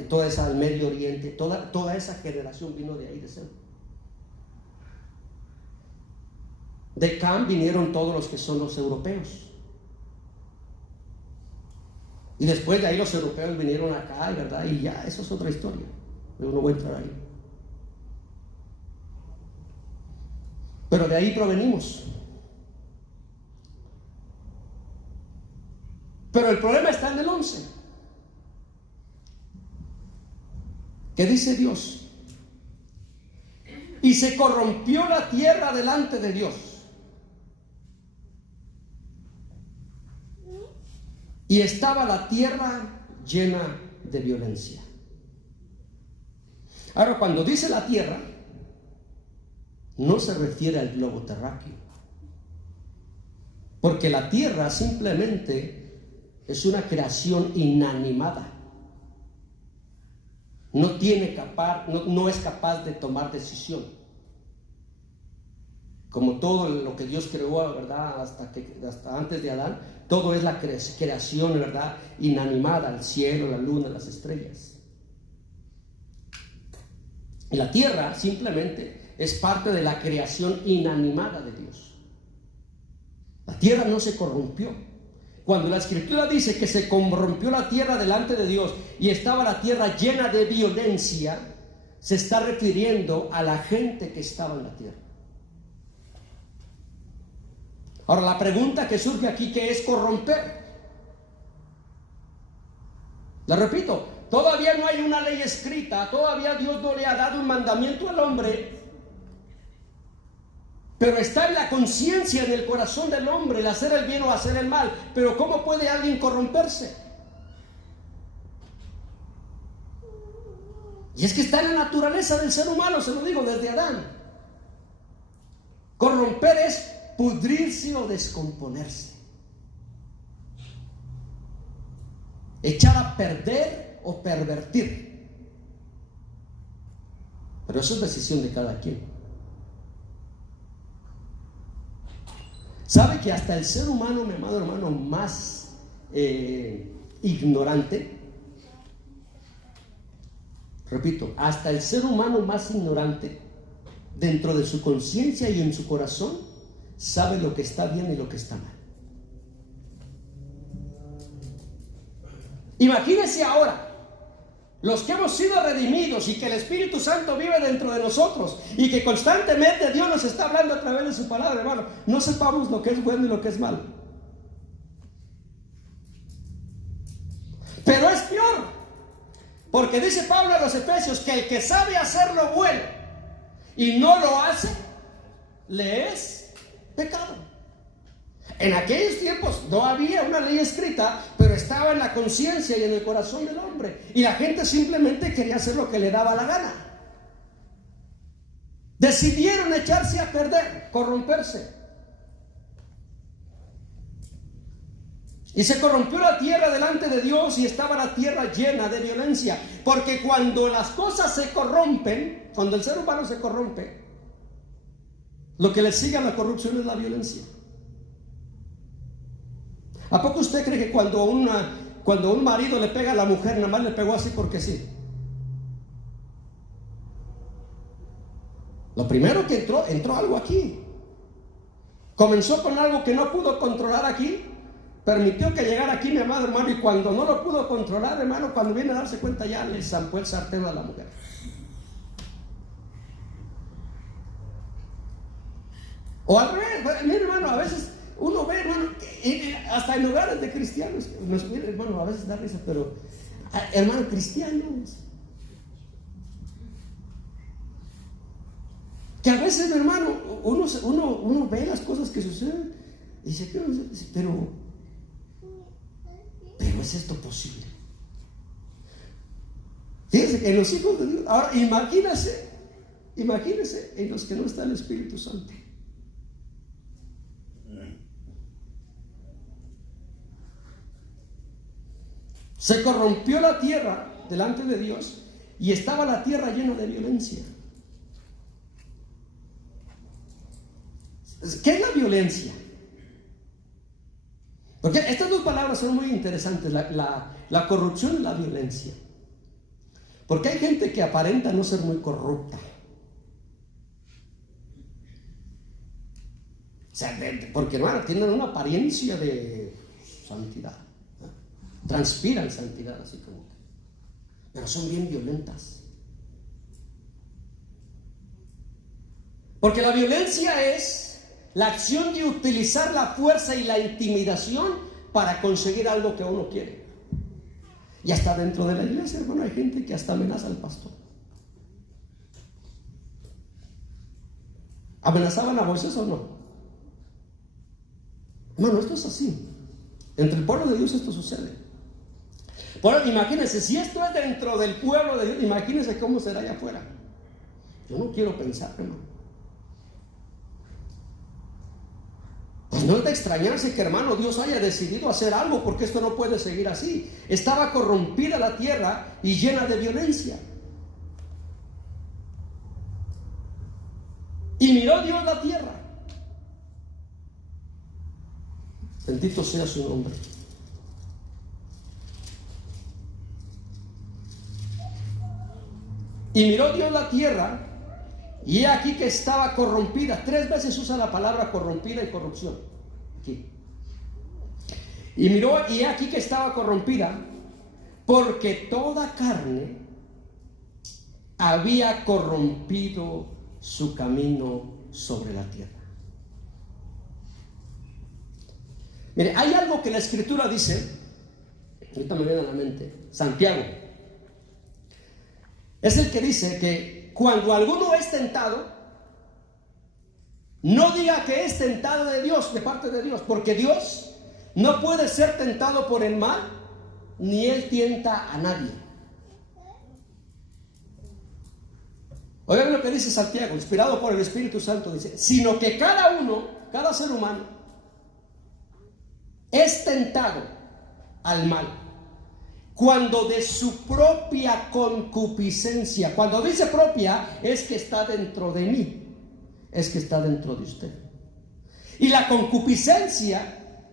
toda esa del Medio Oriente, toda esa generación vino de ahí, de Sem. De Cam vinieron todos los que son los europeos. Y después de ahí los europeos vinieron acá, ¿verdad? Y ya, eso es otra historia. Yo no voy a entrar ahí. Pero de ahí provenimos. Pero el problema está en el 11. ¿Qué dice Dios? Y se corrompió la tierra delante de Dios. Y estaba la tierra llena de violencia. Ahora, cuando dice la tierra, no se refiere al globo terráqueo. Porque la tierra simplemente es una creación inanimada. No es capaz de tomar decisión. Como todo lo que Dios creó, ¿verdad? Hasta antes de Adán, todo es la creación, ¿verdad? Inanimada, el cielo, la luna, las estrellas. Y la tierra simplemente es parte de la creación inanimada de Dios. La tierra no se corrompió. Cuando la Escritura dice que se corrompió la tierra delante de Dios y estaba la tierra llena de violencia, se está refiriendo a la gente que estaba en la tierra. Ahora, la pregunta que surge aquí, ¿qué es corromper? La repito, todavía no hay una ley escrita, todavía Dios no le ha dado un mandamiento al hombre, pero está en la conciencia, en el corazón del hombre, el hacer el bien o hacer el mal. Pero ¿cómo puede alguien corromperse? Y es que está en la naturaleza del ser humano, se lo digo desde Adán. Corromper es pudrirse o descomponerse, echar a perder o pervertir. Pero eso es decisión de cada quien. ¿Sabe que hasta el ser humano, mi amado hermano, más ignorante, repito, hasta el ser humano más ignorante, dentro de su conciencia y en su corazón, sabe lo que está bien y lo que está mal? Imagínese ahora los que hemos sido redimidos y que el Espíritu Santo vive dentro de nosotros y que constantemente Dios nos está hablando a través de su palabra, hermano, no sepamos lo que es bueno y lo que es malo. Pero es peor, porque dice Pablo a los Efesios que el que sabe hacer lo bueno y no lo hace, le es pecado. En aquellos tiempos no había una ley escrita, pero estaba en la conciencia y en el corazón del hombre, y la gente simplemente quería hacer lo que le daba la gana. Decidieron echarse a perder, corromperse, y se corrompió la tierra delante de Dios, y estaba la tierra llena de violencia. Porque cuando las cosas se corrompen, cuando el ser humano se corrompe, lo que le sigue a la corrupción es la violencia. ¿A poco usted cree que cuando un marido le pega a la mujer, nada más le pegó así porque sí? Lo primero que entró algo aquí. Comenzó con algo que no pudo controlar aquí. Permitió que llegara aquí, mi amado hermano, y cuando no lo pudo controlar, hermano, cuando viene a darse cuenta, ya le zampó el sartén a la mujer. O al revés, mire, hermano, a veces uno ve, hermano, hasta en hogares de cristianos, mire, hermano, a veces da risa, pero hermano, cristianos, que a veces, mi hermano, uno ve las cosas que suceden y dice, pero ¿es esto posible? Fíjense que en los hijos de Dios, ahora imagínense en los que no está el Espíritu Santo. Se corrompió la tierra delante de Dios y estaba la tierra llena de violencia. ¿Qué es la violencia? Porque estas dos palabras son muy interesantes, la corrupción y la violencia. Porque hay gente que aparenta no ser muy corrupta. O sea, porque hermano, tienen una apariencia de santidad. Transpiran santidad, así como que, pero son bien violentas. Porque la violencia es la acción de utilizar la fuerza y la intimidación para conseguir algo que uno quiere. Y hasta dentro de la iglesia, hermano, hay gente que hasta amenaza al pastor. ¿Amenazaban a Moisés o no? Hermano, esto es así. Entre el pueblo de Dios esto sucede. Bueno, imagínense, si esto es dentro del pueblo de Dios, imagínense cómo será allá afuera. Yo no quiero pensar, hermano. Pues no es de extrañarse que, hermano, Dios haya decidido hacer algo, porque esto no puede seguir así. Estaba corrompida la tierra y llena de violencia. Y miró Dios la tierra. Bendito sea su nombre. Y miró Dios la tierra, y he aquí que estaba corrompida. 3 veces usa la palabra corrompida y corrupción. Aquí. Y miró, y he aquí que estaba corrompida, porque toda carne había corrompido su camino sobre la tierra. Mire, hay algo que la Escritura dice, ahorita me viene a la mente, Santiago. Es el que dice que cuando alguno es tentado, no diga que es tentado de Dios, de parte de Dios, porque Dios no puede ser tentado por el mal, ni Él tienta a nadie. Oigan lo que dice Santiago, inspirado por el Espíritu Santo, dice, sino que cada uno, cada ser humano, es tentado al mal cuando de su propia concupiscencia, cuando dice propia, es que está dentro de mí, es que está dentro de usted. Y la concupiscencia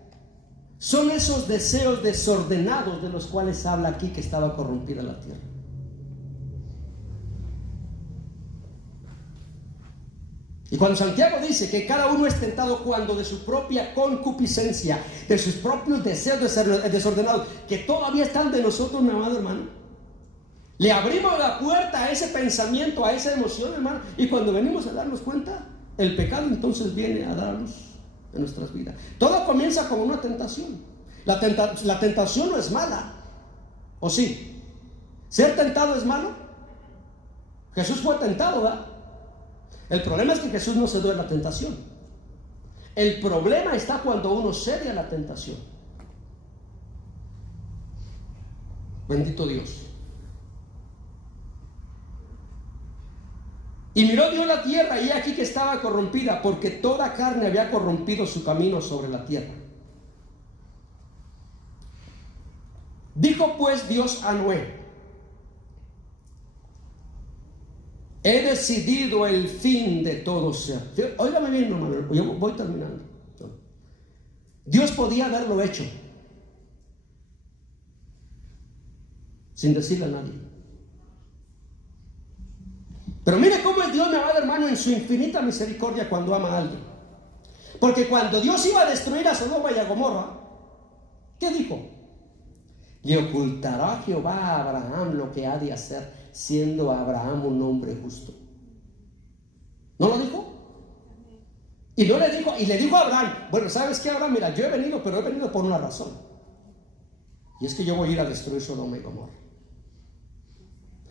son esos deseos desordenados de los cuales habla aquí que estaba corrompida la tierra. Y cuando Santiago dice que cada uno es tentado cuando de su propia concupiscencia, de sus propios deseos desordenados, que todavía están de nosotros, mi amado hermano, Le abrimos la puerta a ese pensamiento, a esa emoción, hermano, y cuando venimos a darnos cuenta, el pecado entonces viene a darnos en nuestras vidas. Todo comienza con una tentación. La tentación no es mala, ¿o sí? ¿Ser tentado es malo? Jesús fue tentado, ¿verdad? El problema es que Jesús no cedió a la tentación. El problema está cuando uno cede a la tentación. Bendito Dios. Y miró Dios la tierra, y he aquí que estaba corrompida, porque toda carne había corrompido su camino sobre la tierra. Dijo pues Dios a Noé: he decidido el fin de todo ser. Óigame bien, hermano, yo voy terminando. Dios podía haberlo hecho sin decirle a nadie. Pero mire cómo es Dios, mi amado hermano, en su infinita misericordia cuando ama a alguien. Porque cuando Dios iba a destruir a Sodoma y a Gomorra, ¿qué dijo? Le ocultará Jehová a Abraham lo que ha de hacer, siendo Abraham un hombre justo. ¿No lo dijo? Y no le dijo, y le dijo a Abraham: bueno, ¿sabes qué, Abraham? Mira, yo he venido, pero he venido por una razón. Y es que yo voy a ir a destruir Sodoma y Gomorra.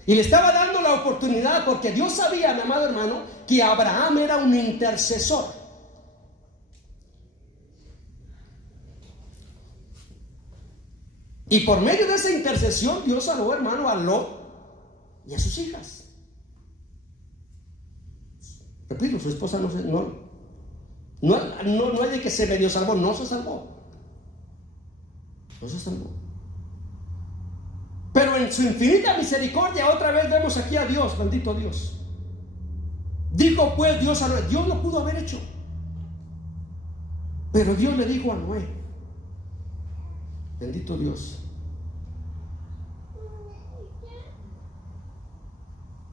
Y le estaba dando la oportunidad, porque Dios sabía, mi amado hermano, que Abraham era un intercesor. Y por medio de esa intercesión, Dios salvó, hermano, a Lot y a sus hijas. Repito, su esposa no es de que se medio salvó, no se salvó. No se salvó. Pero en su infinita misericordia, otra vez vemos aquí a Dios, bendito Dios. Dijo pues Dios a Noé, Dios lo pudo haber hecho, pero Dios le dijo a Noé, bendito Dios: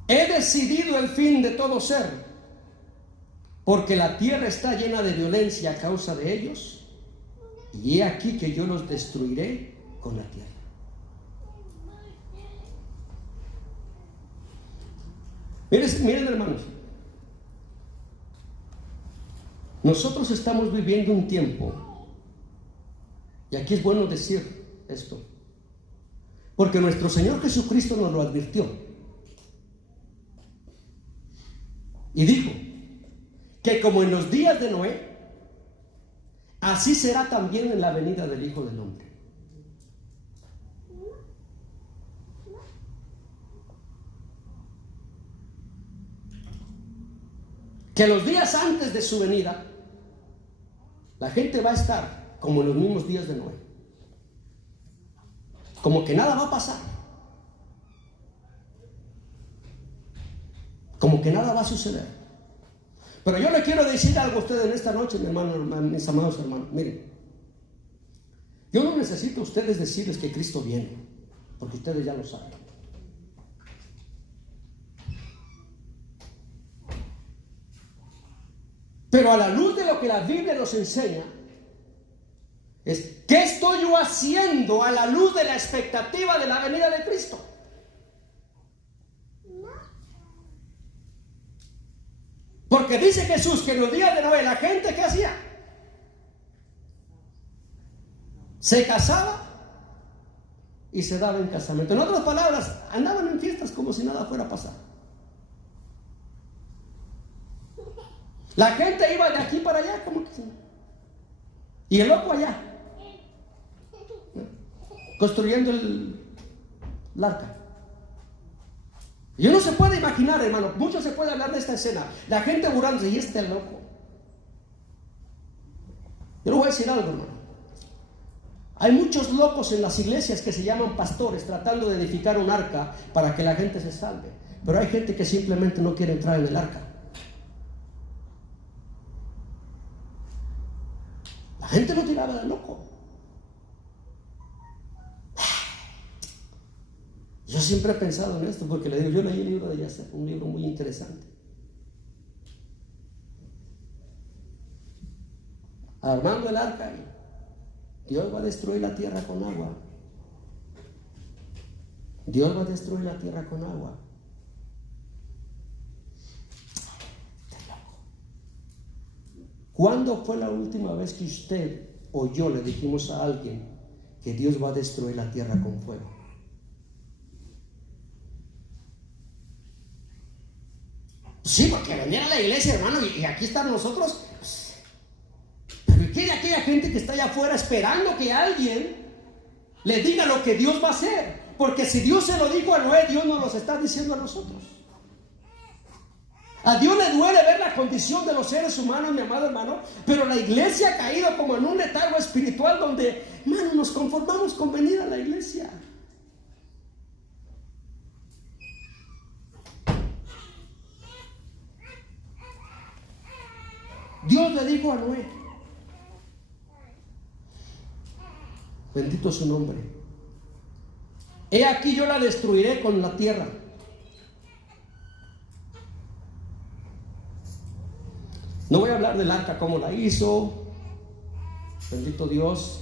he decidido el fin de todo ser, porque la tierra está llena de violencia a causa de ellos, y he aquí que yo los destruiré con la tierra. Miren, hermanos, nosotros estamos viviendo un tiempo, y aquí es bueno decir esto, porque nuestro Señor Jesucristo nos lo advirtió y dijo que como en los días de Noé, así será también en la venida del Hijo del Hombre. Que los días antes de su venida, la gente va a estar como en los mismos días de Noé, como que nada va a pasar, como que nada va a suceder. Pero yo le quiero decir algo a ustedes en esta noche, mi hermano, mis amados hermanos. Miren, yo no necesito a ustedes decirles que Cristo viene, porque ustedes ya lo saben. Pero a la luz de lo que la Biblia nos enseña, es ¿qué estoy yo haciendo a la luz de la expectativa de la venida de Cristo? Porque dice Jesús que en los días de Noé, la gente, ¿qué hacía? Se casaba y se daba en casamiento. En otras palabras, andaban en fiestas como si nada fuera a pasar. La gente iba de aquí para allá como que sí. Y el loco allá, ¿no?, construyendo el arca. Y uno se puede imaginar, hermano, mucho se puede hablar de esta escena, la gente burlándose, y este loco. Yo le voy a decir algo, hermano. Hay muchos locos en las iglesias que se llaman pastores, tratando de edificar un arca para que la gente se salve. Pero hay gente que simplemente no quiere entrar en el arca. La gente lo tiraba de loco. Yo siempre he pensado en esto, porque le digo, yo leí el libro de Yasser, un libro muy interesante. Armando el arca, Dios va a destruir la tierra con agua. Dios va a destruir la tierra con agua. ¿Cuándo fue la última vez que usted o yo le dijimos a alguien que Dios va a destruir la tierra con fuego? Sí, porque venir a la iglesia, hermano, y aquí están nosotros. Pero ¿qué hay de aquella gente que está allá afuera esperando que alguien le diga lo que Dios va a hacer? Porque si Dios se lo dijo a Noé, Dios nos lo está diciendo a nosotros. A Dios le duele ver la condición de los seres humanos, mi amado hermano, pero la iglesia ha caído como en un letargo espiritual donde, hermano, nos conformamos con venir a la iglesia. Dios le dijo a Noé, bendito su nombre, he aquí yo la destruiré con la tierra. No voy a hablar del arca, cómo la hizo, bendito Dios,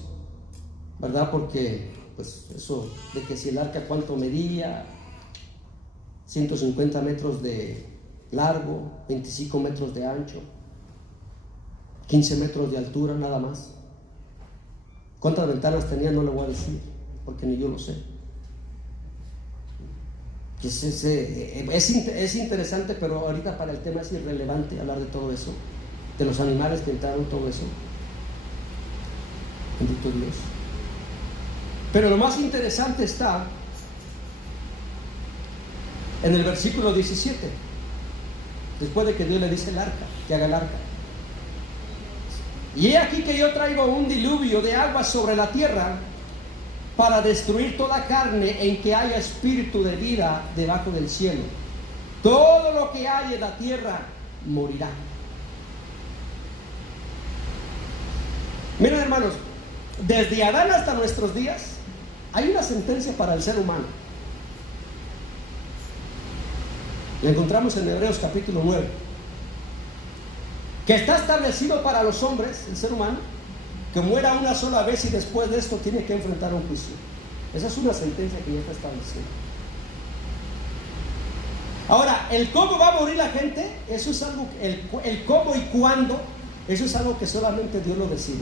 ¿verdad? Porque, pues, eso de que si el arca cuánto medía, 150 metros de largo, 25 metros de ancho, 15 metros de altura nada más. ¿Cuántas ventanas tenía? No le voy a decir, porque ni yo lo sé. Es interesante, pero ahorita para el tema es irrelevante hablar de todo eso, de los animales que entraron, todo eso. Bendito Dios. Pero lo más interesante está en el versículo 17, después de que Dios le dice el arca, que haga el arca. Y he aquí que yo traigo un diluvio de agua sobre la tierra para destruir toda carne en que haya espíritu de vida debajo del cielo. Todo lo que hay en la tierra morirá. Miren, hermanos, desde Adán hasta nuestros días hay una sentencia para el ser humano. La encontramos en Hebreos capítulo 9, que está establecido para los hombres, el ser humano, que muera una sola vez y después de esto tiene que enfrentar un juicio. Esa es una sentencia que ya está establecida. Ahora, el cómo va a morir la gente, eso es algo, el cómo y cuándo, eso es algo que solamente Dios lo decide.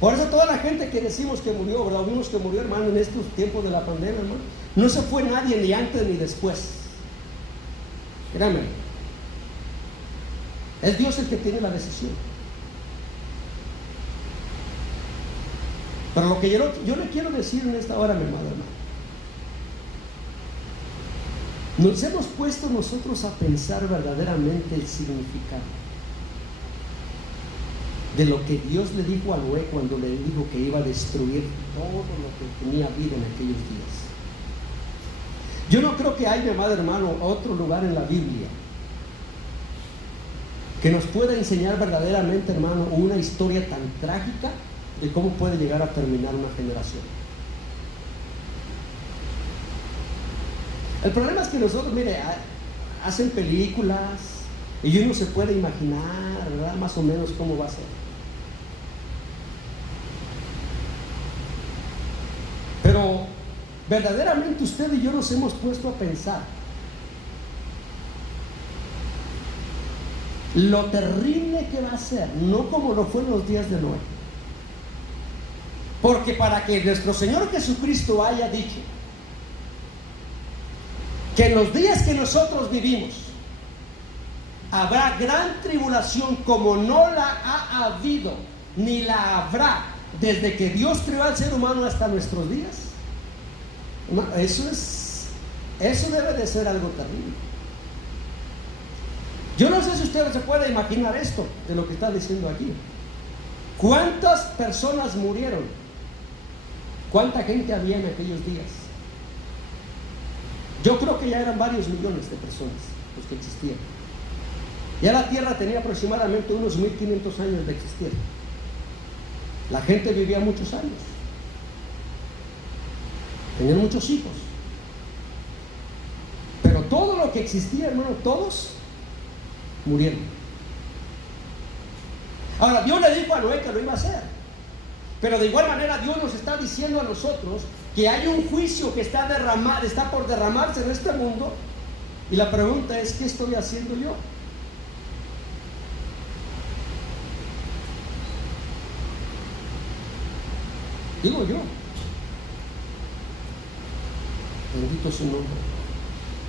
Por eso toda la gente que decimos que murió, ¿verdad? Vimos que murió, hermano, en estos tiempos de la pandemia, hermano, no se fue nadie ni antes ni después. Créanme, es Dios el que tiene la decisión. Pero lo que yo le quiero decir en esta hora, mi amado hermano, nos hemos puesto nosotros a pensar verdaderamente el significado de lo que Dios le dijo a Noé cuando le dijo que iba a destruir todo lo que tenía vida en aquellos días. Yo no creo que haya, mi amado hermano, otro lugar en la Biblia que nos pueda enseñar verdaderamente, hermano, una historia tan trágica de cómo puede llegar a terminar una generación. El problema es que nosotros, mire, hacen películas y uno se puede imaginar, ¿verdad?, más o menos cómo va a ser. Pero verdaderamente usted y yo nos hemos puesto a pensar lo terrible que va a ser, no como lo fue en los días de Noé. Porque para que nuestro Señor Jesucristo haya dicho que en los días que nosotros vivimos habrá gran tribulación como no la ha habido ni la habrá desde que Dios creó al ser humano hasta nuestros días, eso debe de ser algo terrible. Yo no sé si usted se puede imaginar esto de lo que está diciendo aquí. ¿Cuántas personas murieron? ¿Cuánta gente había en aquellos días? Yo creo que ya eran varios millones de personas los que existían. Ya la tierra tenía aproximadamente unos 1500 años de existir. La gente vivía muchos años, tenían muchos hijos, pero todo lo que existía, hermano, todos murieron. Ahora, Dios le dijo a Noé que lo iba a hacer, pero de igual manera Dios nos está diciendo a nosotros que hay un juicio que está por derramarse en este mundo, y la pregunta es, ¿qué estoy haciendo yo? Digo yo. Bendito su nombre.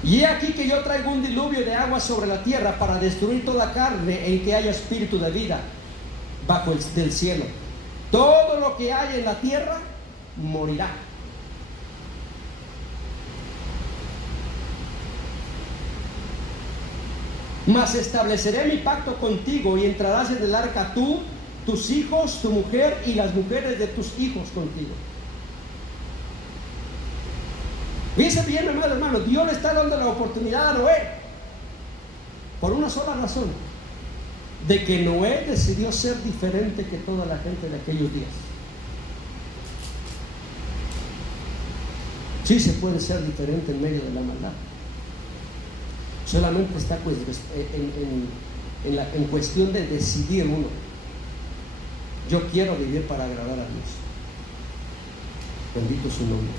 Y he aquí que yo traigo un diluvio de agua sobre la tierra para destruir toda carne en que haya espíritu de vida bajo del cielo. Todo lo que haya en la tierra morirá. Mas estableceré mi pacto contigo y entrarás en el arca tú, tus hijos, tu mujer y las mujeres de tus hijos contigo. Fíjense bien, hermano, Dios le está dando la oportunidad a Noé por una sola razón, de que Noé decidió ser diferente que toda la gente de aquellos días. Sí se puede ser diferente en medio de la maldad. Solamente está pues en cuestión de decidir uno. Yo quiero vivir para agradar a Dios. Bendito su nombre.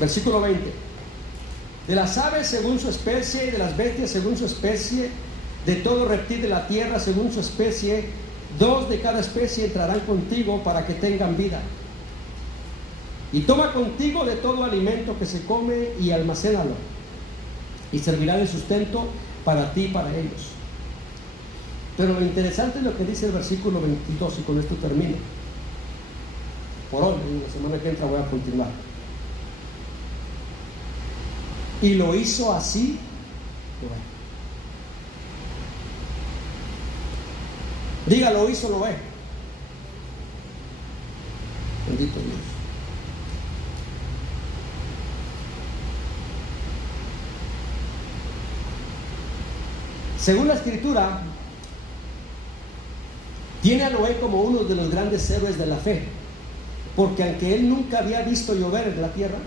Versículo 20. De las aves según su especie, y de las bestias según su especie, de todo reptil de la tierra según su especie, 2 de cada especie entrarán contigo para que tengan vida. Y toma contigo de todo alimento que se come y almacénalo, y servirá de sustento para ti y para ellos. Pero lo interesante es lo que dice el versículo 22, y con esto termino. Por hoy, en la semana que entra voy a continuar. Y lo hizo así. Noé. Diga, lo hizo Noé. Bendito Dios. Según la Escritura, tiene a Noé como uno de los grandes héroes de la fe, porque aunque él nunca había visto llover en la tierra,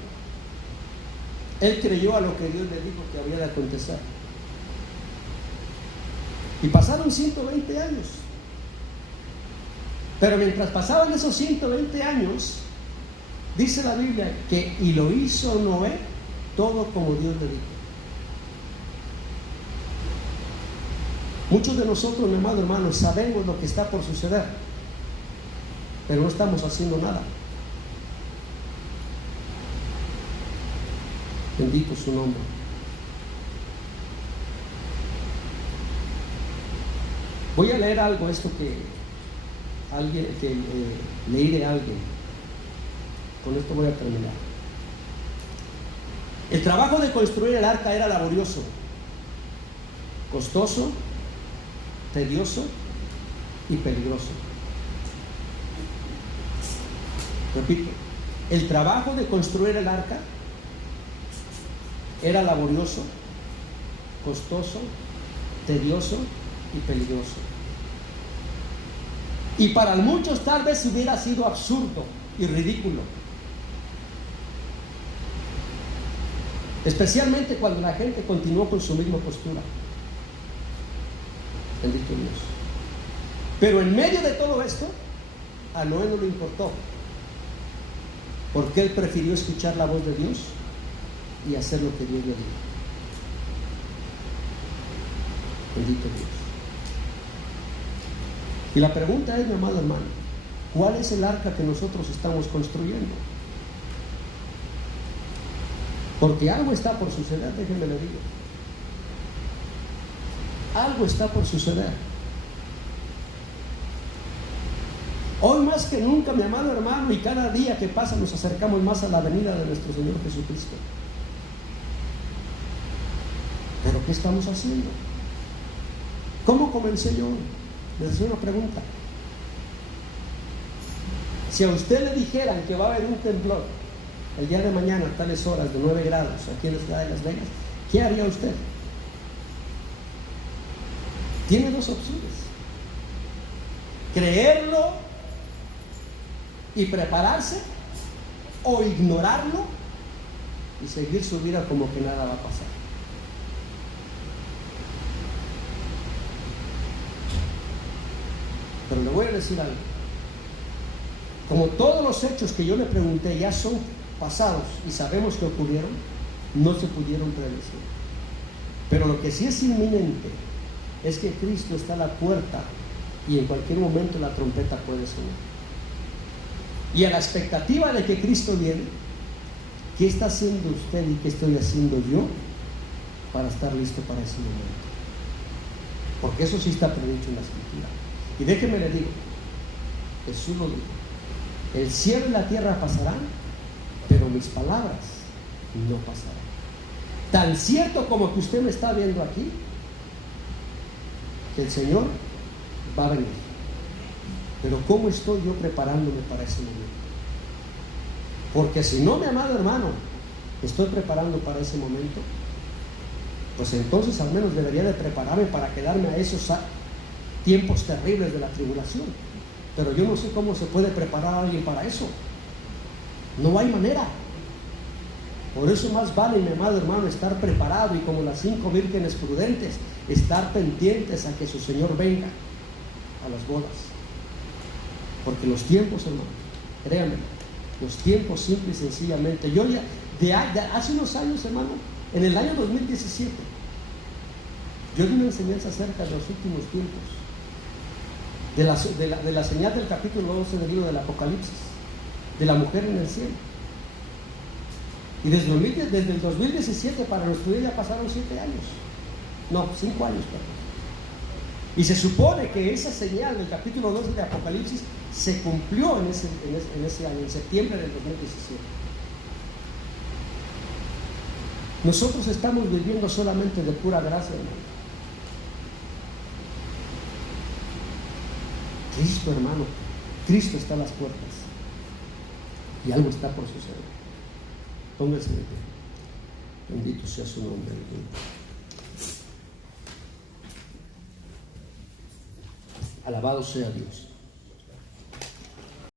él creyó a lo que Dios le dijo que había de acontecer. Y pasaron 120 años. Pero mientras pasaban esos 120 años, dice la Biblia que y lo hizo Noé todo como Dios le dijo. Muchos de nosotros, mi amado hermano, sabemos lo que está por suceder, pero no estamos haciendo nada. Bendito su nombre. Voy a leer algo, esto que leí de alguien. Con esto voy a terminar. El trabajo de construir el arca era laborioso, costoso, tedioso y peligroso. Repito, el trabajo de construir el arca era laborioso, costoso, tedioso y peligroso. Y para muchos tal vez hubiera sido absurdo y ridículo, especialmente cuando la gente continuó con su misma postura. Bendito Dios. Pero en medio de todo esto, a Noé no le importó, porque él prefirió escuchar la voz de Dios y hacer lo que Dios le dijo. Bendito Dios. Y la pregunta es, mi amado hermano, ¿cuál es el arca que nosotros estamos construyendo? Porque algo está por suceder, déjenme le digo. Algo está por suceder. Hoy más que nunca, mi amado hermano, y cada día que pasa nos acercamos más a la venida de nuestro Señor Jesucristo. ¿Pero qué estamos haciendo? ¿Cómo comencé yo? Les hacía una pregunta. Si a usted le dijeran que va a haber un temblor el día de mañana a tales horas de 9 grados aquí en la ciudad de Las Vegas, ¿qué haría usted? Tiene dos opciones: creerlo y prepararse, o ignorarlo y seguir su vida como que nada va a pasar. Pero le voy a decir algo: Como todos los hechos que yo le pregunté ya son pasados y sabemos que ocurrieron, no se pudieron predecir. Pero lo que sí es inminente es que Cristo está a la puerta y en cualquier momento la trompeta puede sonar. Y a la expectativa de que Cristo viene, ¿qué está haciendo usted y qué estoy haciendo yo para estar listo para ese momento? Porque eso sí está predicho en la Escritura. Y déjeme le digo, Jesús lo dijo: el cielo y la tierra pasarán, pero mis palabras no pasarán. Tan cierto como que usted me está viendo aquí, que el Señor va a venir. Pero ¿cómo estoy yo preparándome para ese momento? Porque si no, mi amado hermano, estoy preparando para ese momento, pues entonces al menos debería de prepararme para quedarme a esos tiempos terribles de la tribulación. Pero yo no sé cómo se puede preparar a alguien para eso. No hay manera. Por eso más vale, mi amado hermano, estar preparado y como las 5 vírgenes prudentes, estar pendientes a que su Señor venga a las bodas. Porque los tiempos, hermano, créanme, los tiempos simple y sencillamente, yo ya de hace unos años, hermano, en el año 2017, yo di una enseñanza acerca de los últimos tiempos, de la señal del capítulo 12 del libro del Apocalipsis, de la mujer en el cielo. Y desde el 2017 para nuestro día ya pasaron 7 años. No, 5 años, perdón. Y se supone que esa señal del capítulo 12 de Apocalipsis se cumplió en ese año, en septiembre del 2017. Nosotros estamos viviendo solamente de pura gracia, hermano. Cristo, hermano, Cristo está a las puertas y algo está por suceder. Póngase de pie. Bendito sea su nombre. Alabado sea Dios.